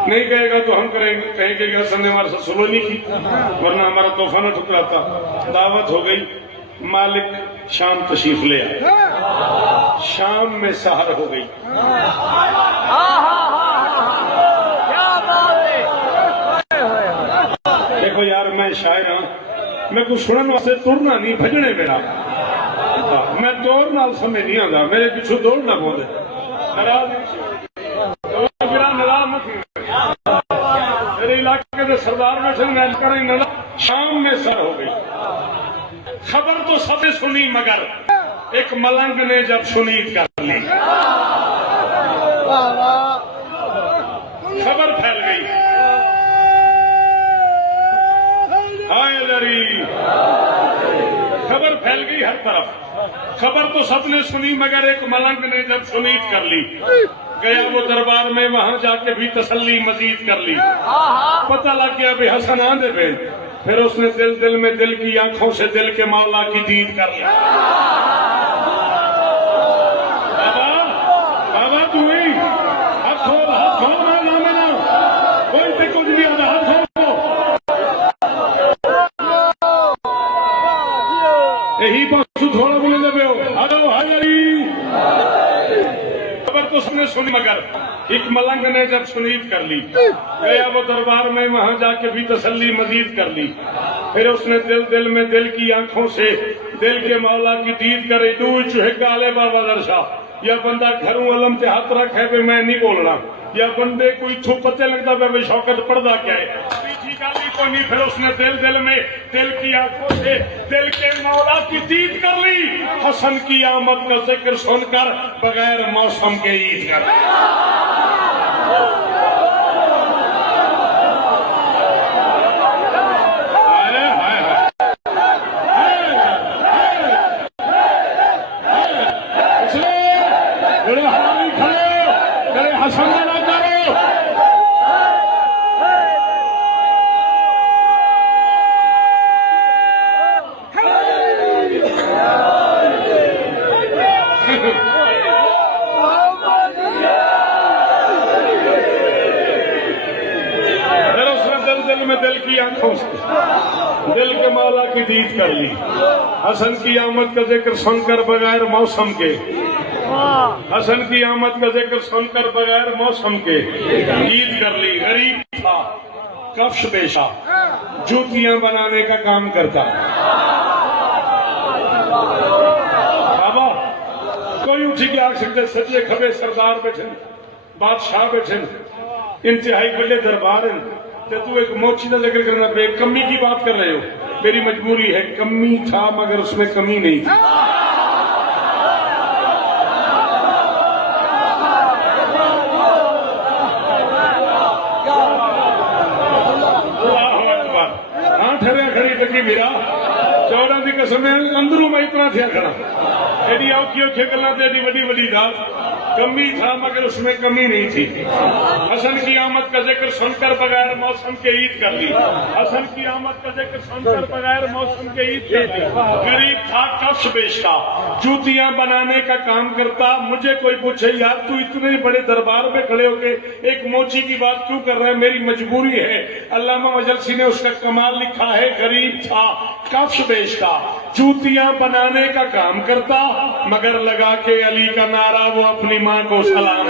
नहीं कहेगा तो हम कहेंगे कि हसन ने हमारे साथ सुलह नहीं की, वरना हमारा तोहफा न ठुकराता। दावत हो गई, मालिक शाम तशरीफ ले आए, शाम में सहर हो गई। देखो यार, मैं शायर हाँ, मैं कुछ सुनने वास्ते तुरना नहीं, भजने मेरा मैं दौड़ नाल समय नहीं आता, मेरे पिछू दौड़ना पौंदे। मेरे इलाके के सरदार बैठे, मैं करें शाम में सर हो गई। खबर तो सबने सुनी मगर एक मलंग ने जब सुनीत कर ली, खबर फैल गई। हाय दरी, खबर फैल गई हर तरफ। खबर तो सबने सुनी मगर एक मलंग ने जब सुनीत कर ली, गया वो दरबार में, वहां जाके भी तसल्ली मजीद कर ली। पता लग गया भी हसन आंधे पे। फिर उसने दिल दिल में, दिल की आंखों से दिल के मौला की दीद कर लिया। बाबा बाबा तू ही हाथ खो ना कोई ते कुछ भी आता, हाथ खो। यही पासू थोड़ा बोले दबे हो। हेलो हाय, खबर तो सबने सुनी मगर एक मलंग ने जब सुनीत कर ली, गया वो दरबार में, वहां जाके भी तसल्ली मजीद कर ली। फिर उसने दिल दिल में, दिल की आंखों से दिल के मौला की दीद करे। तू चुहे काले बाबा दर्शा, या बंदा घरों अलम से हाथ रख है भी मैं नहीं बोलना, या बंदे कोई छू पते लगता है शौकत पड़दा क्या है, तीसरी गाली को नहीं। फिर उसने दिल दिल में, दिल की आंखों से दिल के मौला की दीद कर ली। हसन की आमद का जिक्र सुनकर बगैर मौसम के ईद कर। दिल की आंखों से दिल के मौला की दीद कर ली। हसन की आमद का जिक्र सुनकर बगैर मौसम के, हसन की आमद का जिक्र सुनकर बगैर मौसम के ईद कर ली। गरीब था, कफ्श पेशा, जूतियां बनाने का काम करता। बाबा कोई उठी के आ सकते, सजे खबे सरदार बैठे, बादशाह बैठे, इंतहाई बड़े दरबार हैं, तू एक मोची का जिक्र करना पे, कमी की बात कर रहे हो। मेरी मजबूरी है, कमी था मगर उसमें कमी नहीं थी। हाँ ठहरिया खड़ी तकी मेरा 14 की कसम अंदरों में इतना थे खड़ा, एडी औखी औखी गल्ला ते एडी वडी वडी दात। कमी था मगर उसमें कमी नहीं थी। हसन की आमद का जिक्र सुनकर बगैर मौसम के ईद कर ली। हसन की आमद का जिक्र सुनकर बगैर मौसम के ईद कर ली। गरीब था, कफ्श बेचता, जूतियां बनाने का काम करता। मुझे कोई पूछे यार तू इतने बड़े दरबार में खड़े होके एक मोची की बात क्यों कर रहा है, मेरी मजबूरी है। अल्लामा मजलसी ने उसका कमाल लिखा है, गरीब था, कफ्श बेचता, जूतियां बनाने का काम करता, मगर लगा के अली का नारा वो अपनी मां को सलाम।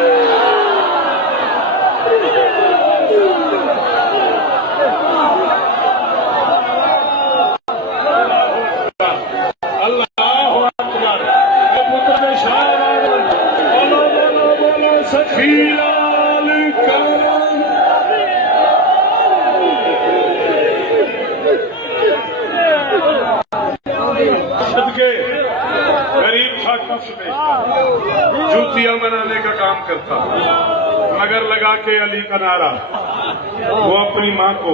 अल्लाह अकबर। पुत्र शाह बोलो बोलो बोलो सखी लाल करम। पेश कर, जूतियां बनाने का काम करता, मगर लगा के अली का नारा, वो अपनी माँ को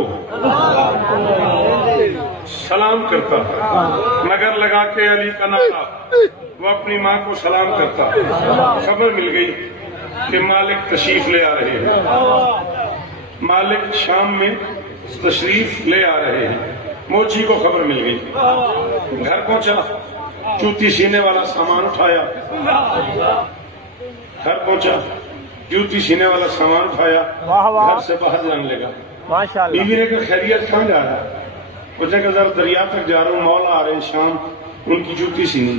सलाम करता, मगर लगा के अली का नारा, वो अपनी माँ को सलाम करता। खबर मिल गई कि मालिक तशरीफ ले आ रहे हैं, मालिक शाम में तशरीफ ले आ रहे हैं। मोची को खबर मिल गई, घर पहुंचा, जूती सीने वाला सामान उठाया, घर पहुंचा, जूती सीने वाला सामान उठाया, घर से बाहर जाने लगा। माशाल्लाह। बीवी ने कहा खैरियत कहाँ जा रहा है? उसने कहा जरा दरिया तक जा रहा हूँ, मौला आ रहे हैं शाम, उनकी जूती सीनी।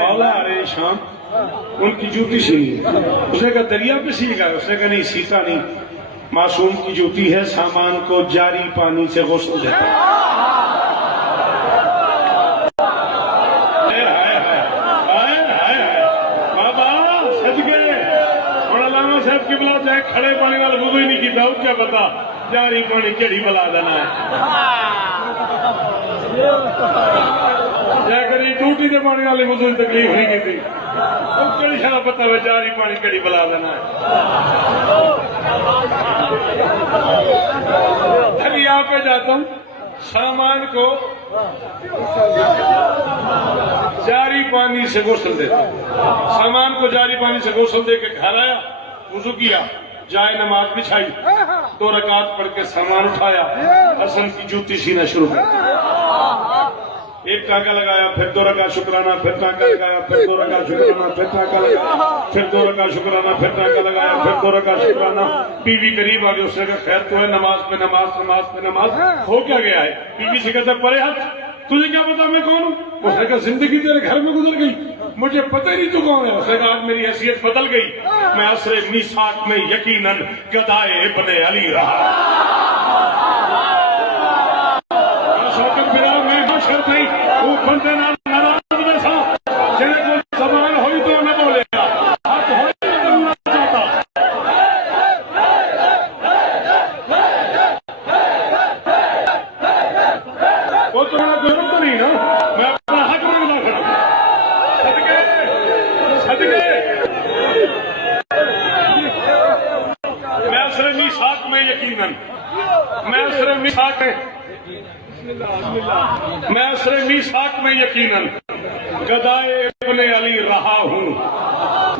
मौला आ रहे हैं शाम, उनकी जूती सीनी। उसने कहा दरिया पे सीएगा? उसने कहा नहीं, सीता नहीं, मासूम की जूती है, सामान को जारी पानी से गुस्ल देता है। साहब की बुला चाहे खड़े पानी वाले वुज़ू ही नहीं किया, क्या पता जारी पानी केड़ी बुला देना है। करी टूटी के पानी वाले वुज़ू की तकलीफ नहीं की, केड़ी सारा पता है जारी पानी केड़ी बुला देना है। दरिया पे जाता हूँ, सामान को जारी पानी से गुस्ल देता, सामान को जारी पानी से गुस्ल दे के घर आया, वुज़ू किया, जाए नमाज बिछाई, 2 रकात पढ़ के सामान उठाया, हसन की जूती सीना शुरू कर, एक टाका लगाया, फिर 2 रकात शुक्राना, फिर टाका लगाया, फिर 2 रकात शुक्राना, फिर टाका लगाया, फिर 2 रकात शुक्राना, फिर टाका लगाया, फिर 2 रकात शुक्राना। बीवी करीब आ गई, उसने कहा खैर तो है, नमाज पे नमाज, नमाज पे नमाज, हो क्या गया है? बीवी से कहता परे हाथ, तुझे क्या पता मैं कौन हूँ? उसने कहा जिंदगी तेरे घर में गुजर गई, मुझे पता ही नहीं तू कौन है। उसने कहा आज मेरी हैसियत बदल गई, मैं असरे मीसाक में यकीनन गदाए इब्ने अली रहा। मैं बशर नहीं, वो बंदे नाराज में था, जिन्हें कोई जबान हुई तो न बोलेगा, हाथ हो तो बोलना चाहता। वो तो मेरा कोई रुक नहीं ना, मैं अपना हक में बता खड़ा। सदके मैं असरे मीसाक में यकीनन, मैं असरे मीसाक में, मैं असरे मीसाक में यकीनन गदाए इब्ने अली रहा हूँ,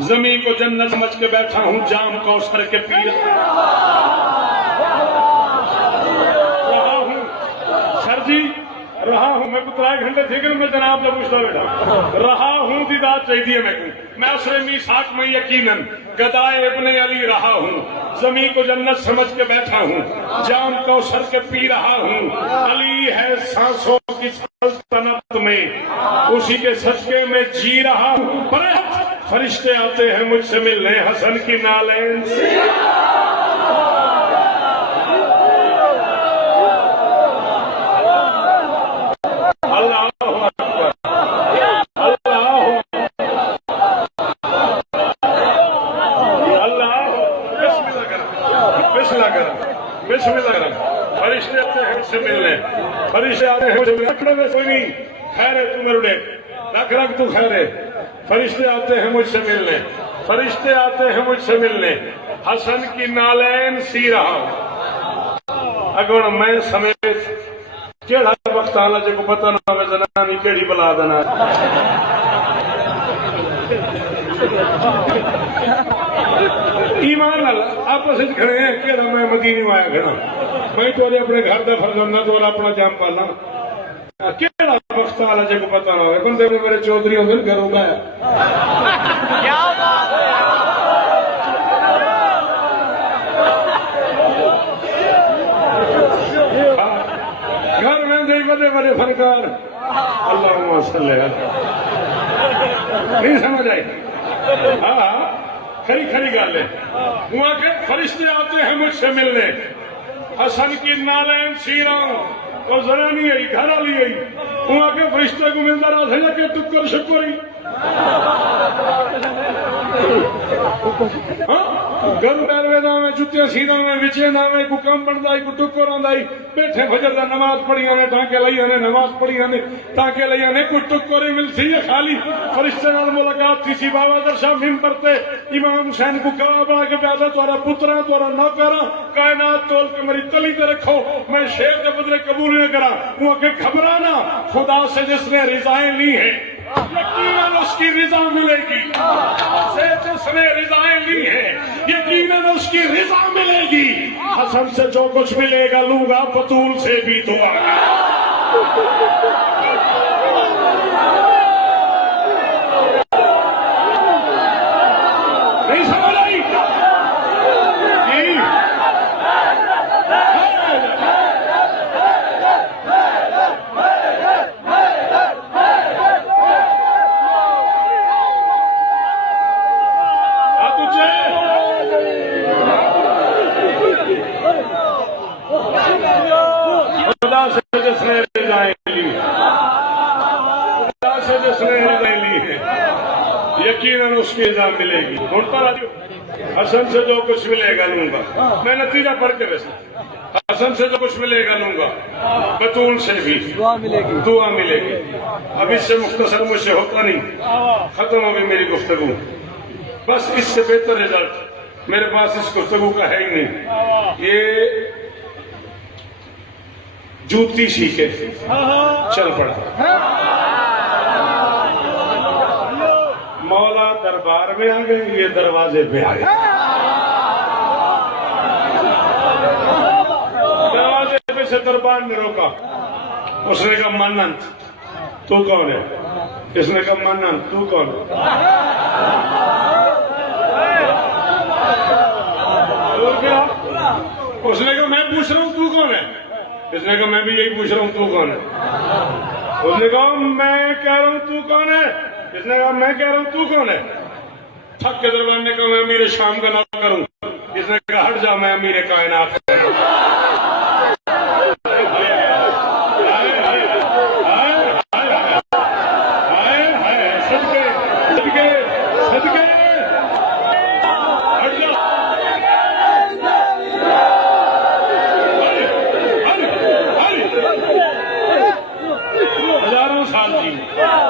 जमीन को जन्नत समझ के बैठा हूँ, जाम कौसर के पीर रहा हूँ। सर जी रहा हूँ मैं, 3 घंटे थे कि मैं जनाब जब पूछता बैठा रहा हूँ, दीदार चाहिए मैं असरे मीसाक में यकीनन गदाए इब्ने अली रहा हूँ, जमीन को जन्नत समझ के बैठा हूँ, जाम कौसर के पी रहा हूँ। अली है सांसों की सल्तनत में, उसी के सदके में जी रहा हूँ। फरिश्ते आते हैं मुझसे मिलने, हसन की नालैन से। अल्लाह फरिश्ते आते हैं मुझसे मिलने, फरिश्ते आते हैं मुझसे रखने में कोई नहीं, खैर है तू मेरे रख रख तू खैर है। फरिश्ते आते हैं मुझसे मिलने, फरिश्ते आते हैं मुझसे मिलने, हसन की नालैन सी रहा हूं। अगर मैं समेत केड़ा वक्त आना जो पता ना हो जनानी केड़ी बुला देना। ईमान आपस खड़े हैं कि मैं मदीने में आया खड़ा, मैं तो अपने घर का फर्जंदा तो अपना जाम पाला, केड़ा वक्त आला जो पता ना हो। बंदे में मेरे चौधरी होंगे घरों का घर में दे बड़े बड़े फनकार। अल्लाह नहीं समझ आई? हाँ खरी खरी गल है। वहां के फरिश्ते आते हैं मुझसे मिलने, हसन की नालैन सी रहा हूं, और जरा नहीं आई घर वाली आई, वहां के फरिश्ते को मिलता रहा था कि टुक्कर शुक्र ही। हाँ घर बैरवेदा में जुत्तियां सीना में विचेंदा में को कम बनदा को टुक्कर आंदा बैठे फजर दा नमाज पढ़ियां ने टांके लईयां ने नमाज पढ़ियां ने टांके लईयां ने कोई टुक्कर ही मिलसी है खाली फरिश्ते नाल मुलाकात थी सी बाबा दर शाह मिंबर ते इमाम हुसैन को कहा बना के प्यादा तोरा पुत्रा तोरा नौकरा कायनात तोल के मेरी तली ते रखो मैं शेर के बदले कबूल न करा वो के घबराना खुदा से जिसने रिजाएं ली है यकीनन उसकी रिजा मिलेगी से जिसने रिजाएं ली है यकीनन उसकी रिजा मिलेगी हसन से जो कुछ मिलेगा लूंगा बतूल से भी दुआ नहीं समझ आई खुदा से जिसने रिजाएं ली खुदा से जिसने रिजाएं ली है यकीनन उसकी रिजा मिलेगी ढूंढता राजू हसन से जो कुछ मिलेगा लूंगा मैं नतीजा पढ़ के वैसे हसन से जो कुछ मिलेगा लूंगा बतूल से भी दुआ मिलेगी अब इससे मुख्तसर मुझसे होता नहीं खत्म हो गई मेरी गुफ्तगू बस इससे बेहतर रिजल्ट मेरे पास इस गुफ्तगू का है ही नहीं ये जूती सीखे चल पड़ा मौला दरबार में आ गए ये दरवाजे पे आ गए दरवाजे पे से दरबार ने रोका उसने कहा मन्नत तू कौन है इसने कहा मन्नत तू कौन है उसने कहा मैं पूछ रहा हूँ तू कौन है इसने कहा मैं भी यही पूछ रहा हूँ तू कौन है उसने कहा मैं कह रहा हूँ तू कौन है इसने कहा मैं कह रहा हूँ तू कौन है थक के दरबार ने कहा मैं अमीर शाम का नाम करूँ इसने कहा हट जा मैं अमीर कायनात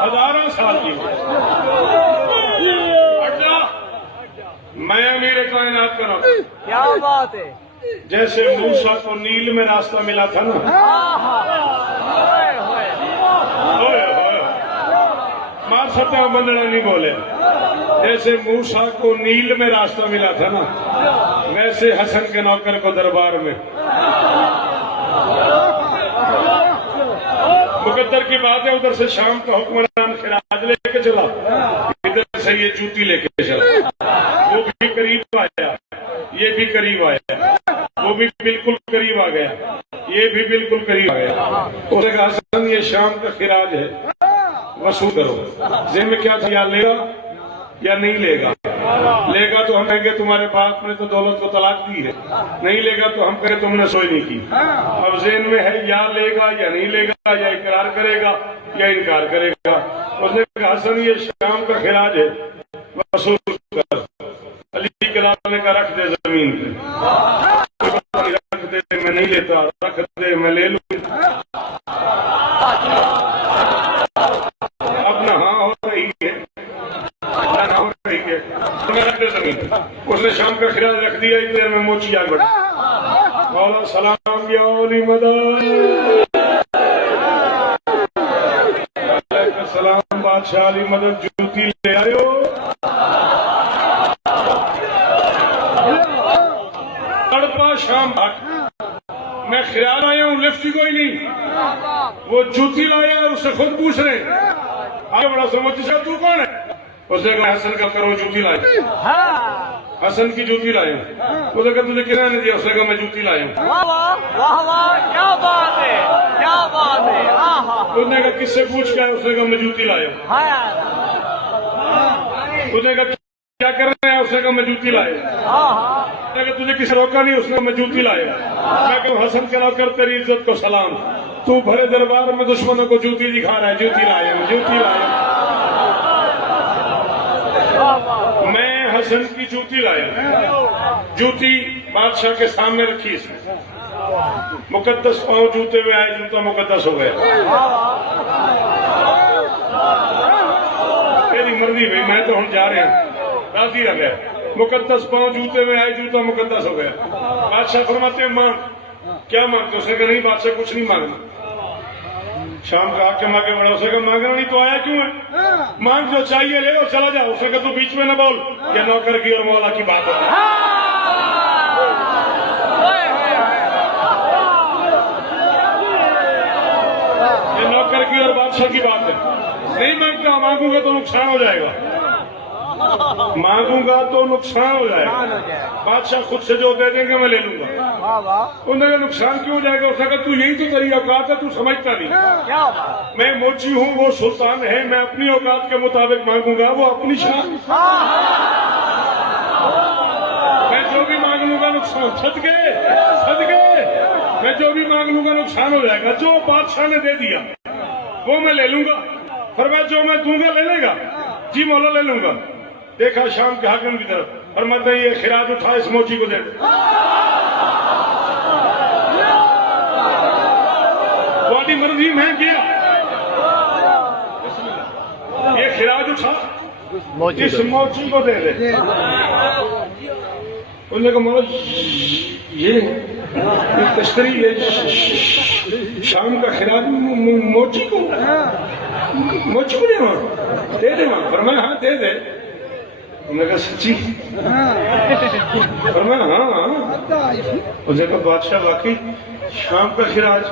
हजारों साल की मैं मेरे कायनात का नाम क्या बात है जैसे मूसा को नील में रास्ता मिला था ना मार सत्या बंदड़ा नहीं बोले जैसे मूसा को नील में रास्ता मिला था ना वैसे हसन के नौकर को दरबार में मुकद्दर की बात है उधर से शाम का हुक्मरान खिराज लेके चला इधर से ये जूती लेके चला वो भी करीब आया ये भी करीब आया वो भी बिल्कुल करीब आ गया ये भी बिल्कुल करीब आ गया उसने कहा हसन ये शाम का खिराज है वसूल करो जेब में क्या था या लेगा या नहीं लेगा लेगा तो हम कहेंगे तुम्हारे बाप ने तो दौलत को तलाक दी है नहीं लेगा तो हम कहें तुमने सोई नहीं की अब जेन में है या लेगा या नहीं लेगा या इकरार करेगा या इनकार करेगा उसने कहा हसन ये शाम का खिराज है वसूल कर अली कलाम ने कहा रख दे जमीन पे रख दे मैं नहीं लेता रख दे मैं ले लूं अब ना हाँ हो रही है उसने शाम का खिराज रख दिया इतनी देर में मोची आग बढ़ी मौला सलाम या ओली मदद सलाम बादशाह अली मदद जूती ले आयो तड़पा शाम मैं खिराज आया हूँ लिफ्ट ही कोई नहीं वो जूती लाया और उससे खुद पूछ रहे आगे बड़ा समझ तू कौन है उसने कहा हसन का करो जूती लाए हसन की जूती लाए उसने कहा तुझे किराया नहीं दिया उसने कहा मैं जूती लाया क्या बात है क्या बात है उसने कहा किससे पूछ के आया उसने कहा मैं जूती लाया उसने कहा क्या कर रहे हैं उसने कहा मैं जूती लाया उसने कहा तुझे किसी रोका नहीं उसने कहा मैं जूती लाया मैं कहूँ हसन के नौकर तेरी इज्जत को सलाम तू भरे दरबार में दुश्मनों को जूती दिखा रहा है जूती लाया जूती लाया मैं हसन की जूती लाया। जूती बादशाह के सामने रखी इसने। मुकद्दस पांव जूते में आए, जूता मुकद्दस हो गया। तेरी मर्जी भाई, मैं तो हम जा रहे हैं, राजी रह गया। मुकद्दस पांव जूते में आए, जूता मुकद्दस हो गया। बादशाह फरमाते हैं मांग, क्या मांगते? उसने कहा नहीं बादशाह कुछ नहीं मांगना। शाम का आके मांगे बड़ा, उसने कहा मांगना नहीं तो आया क्यों है? मांग जो चाहिए ले और चला जाओ। उसने कहा तू बीच में न बोल, ये नौकर की और मौला की बात है। ये नौकर की और बादशाह की बात है। नहीं मांगता, मांगूंगा तो नुकसान हो जाएगा, मांगूंगा तो नुकसान हो जाएगा। बादशाह खुद से जो दे देंगे मैं ले लूंगा। उन्होंने नुकसान क्यों हो जाएगा? उसने कहा तू यही तो तेरी औकात है, तू समझता नहीं। मैं मोची हूँ, वो सुल्तान है, मैं अपनी औकात के मुताबिक मांगूंगा, वो अपनी शान। मैं जो भी मांग लूंगा नुकसान, सदके मैं जो भी मांग लूंगा नुकसान हो जाएगा। जो बादशाह ने दे दिया वो मैं ले लूंगा। फरमाया जो मैं दूंगा ले लेगा? जी मौला ले लूंगा। देखा शाम के हाकिम की तरफ, फरमाते ये खिराज उठा, इस मोची को दे। तुम्हारी मर्जी, मैं किया। ये खिराज उठा, इस मोची को दे दे। उन्होंने कहा मौला ये तश्तरी है, शाम का खिराज मोची को दे वहां, दे दे वहां। फरमाया हाँ दे दे। उन्होंने कहा सच्ची? फरमाया हाँ। उसने कहा बादशाह वाकई शाम का खिराज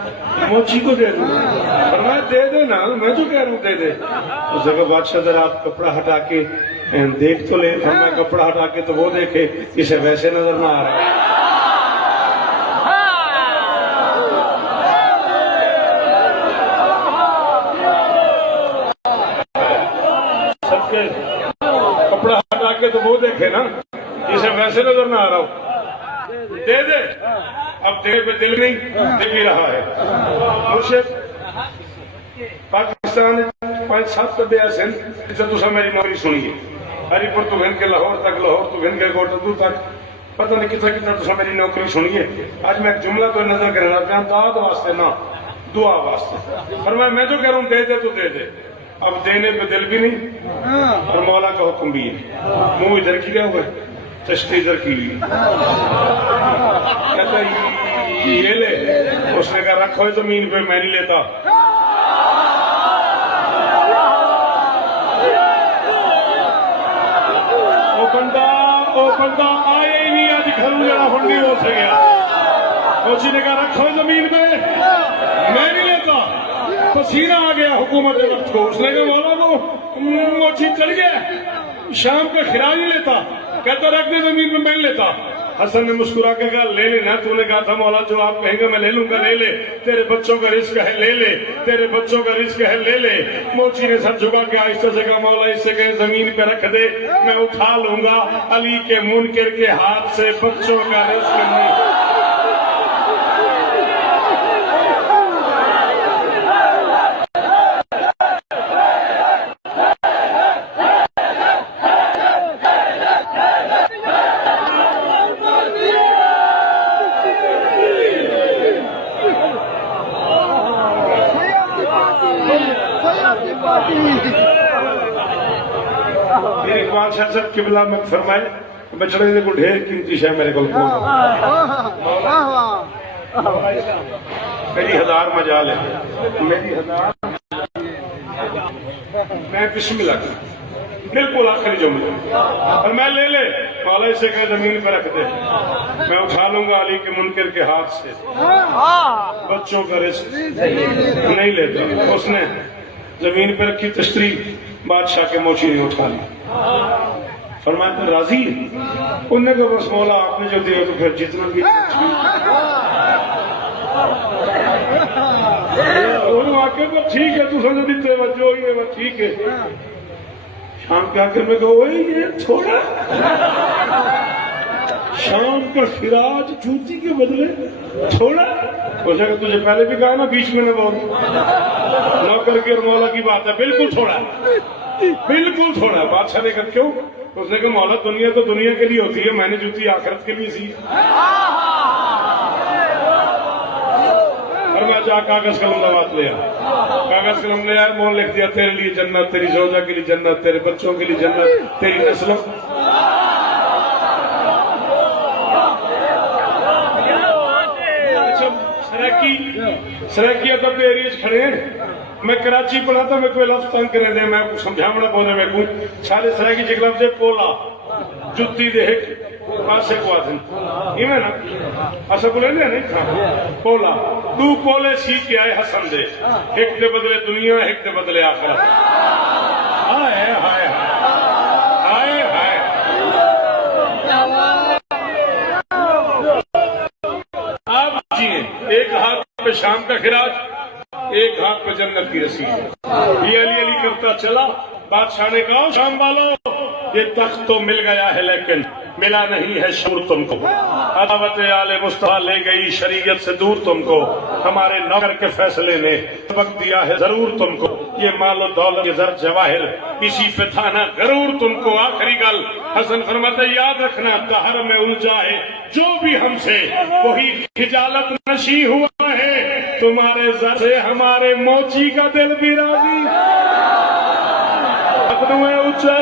मोची को दे दूं? फरमाया दे दे ना, मैं तो कह रहा हूँ दे दे। उसने कहा बादशाह जरा आप कपड़ा हटा के देख तो ले। फरमाया कपड़ा हटा के तो वो देखे, इसे वैसे नजर ना आ रहा है। कपड़ा हटा के तो वो देखे ना, इसे वैसे नजर ना आ रहा हो। दे दे। अब तेरे पे दिल नहीं, दिल ही रहा है। मुर्शिद पाकिस्तान 5-7 दे ऐसे तुसा मेरी नौकरी सुनिए, हरिपुर तो घन के लाहौर तक, लाहौर तो घन के कोटकू तक, पता नहीं कितना कितना तुसा मेरी नौकरी सुनिए। आज मैं एक जुमला तो नजर कर रहा था, दाद वास्ते ना दुआ वास्ते। पर मैं तो कह रहा हूँ दे दे तो दे दे। अब देने पे दिल भी नहीं और मौला का हुक्म भी है। मुंह इधर किया हुआ है, चश्ती इधर की हुई। कहता ये ले। उसने कहा रखो जमीन पे, मैं नहीं लेता। ओ बंदा आए ही नहीं, आज घर जरा हुंडी हो सके। उसी ने कहा रखो जमीन पे, मैं नहीं लेता। पसीना आ गया हुकूमत वक्त को। उसने कहा मौला को मोची चल गया, शाम का खिराज ही लेता। कहता रख दे जमीन पे, मैं लेता। हसन ने मुस्कुरा के कहा ले लेना, तूने कहा था मौला जो आप कहेंगे मैं ले लूंगा, ले ले। तेरे बच्चों का रिस्क है, ले ले। तेरे बच्चों का रिस्क है, ले ले। मोची ने सर झुका के आहिस्ते से कहा मौला इससे कहे जमीन पे रख दे, मैं उठा लूंगा। अली के मुनकिर के हाथ से बच्चों का रिस्क नहीं। मेरे इकबाल शाह साहब किबला में फरमाए बचड़े को ढेर कीमती शह मेरे को मेरी 1000 मजाल है, मेरी 1000। मैं बिस्मिल्लाह बिल्कुल आखिरी जुमले और मैं ले ले। मौला से कहे जमीन पर रख दे, मैं उठा लूंगा अली के मुनकिर के हाथ से। बच्चों का रिस्क नहीं लेता। उसने जमीन पर रखी तश्तरी, बादशाह के मोची ने उठा ली। फरमाया तो राजी? उन्होंने कहा बस मौला आपने जो दिया तो फिर जितना भी। आके ठीक है, तुझे जो दिते जो ही है ठीक है। शाम के आखिर में कहो वही ये थोड़ा शाम का खिराज जूती के बदले थोड़ा। हो तुझे पहले भी कहा ना बीच में न बोल। नौकर की और मौला की बात है, बिल्कुल थोड़ा, बिल्कुल थोड़ा। बादशाह ने कहा क्यों? उसने कहा मौला दुनिया तो दुनिया के लिए होती है, मैंने जूती आखिरत के लिए सी। और मैं जा कागज कलम दवात ले आया, कागज कलम ले आया, मोहन लिख दिया तेरे लिए जन्नत, तेरी जोजा के लिए जन्नत, तेरे बच्चों के लिए जन्नत, तेरी नस्लों। सराकी अदब एरिया खड़े हैं। मैं कराची पढ़ा था, मैं कोई लफ्ज तंग करे दे, मैं समझावना पौने मैं को सारे सराकी जे लफ्ज पोला जुत्ती दे पासे को आदन इमे ना असा बोले नहीं था पोला दू पोले सी के आए हसन दे, एक दे बदले दुनिया, एक दे बदले आखिरत। हाय हाय हाय हाय। आप जिए, एक हाथ पे शाम का खिराज, एक हाथ पे जन्नत की रस्सी। ये अली अली करता चला, बादशाह ने कहा शाम वालों ये तख्त तो मिल गया है लेकिन मिला नहीं है शूर तुमको। अदावत आले मुस्तफा ले गई शरीयत से दूर तुमको, हमारे नौकर के फैसले ने सबक दिया है जरूर तुमको। ये मालो दौलत ये जर जवाहिर इसी पे था ना गरूर तुमको। आखिरी गल हसन फरमाते याद रखना दहर में उलझा है जो भी हमसे वही खिजालत नशी हुआ है, तुम्हारे जर से हमारे मोची का दिल भी राजी। अपने ऊंचे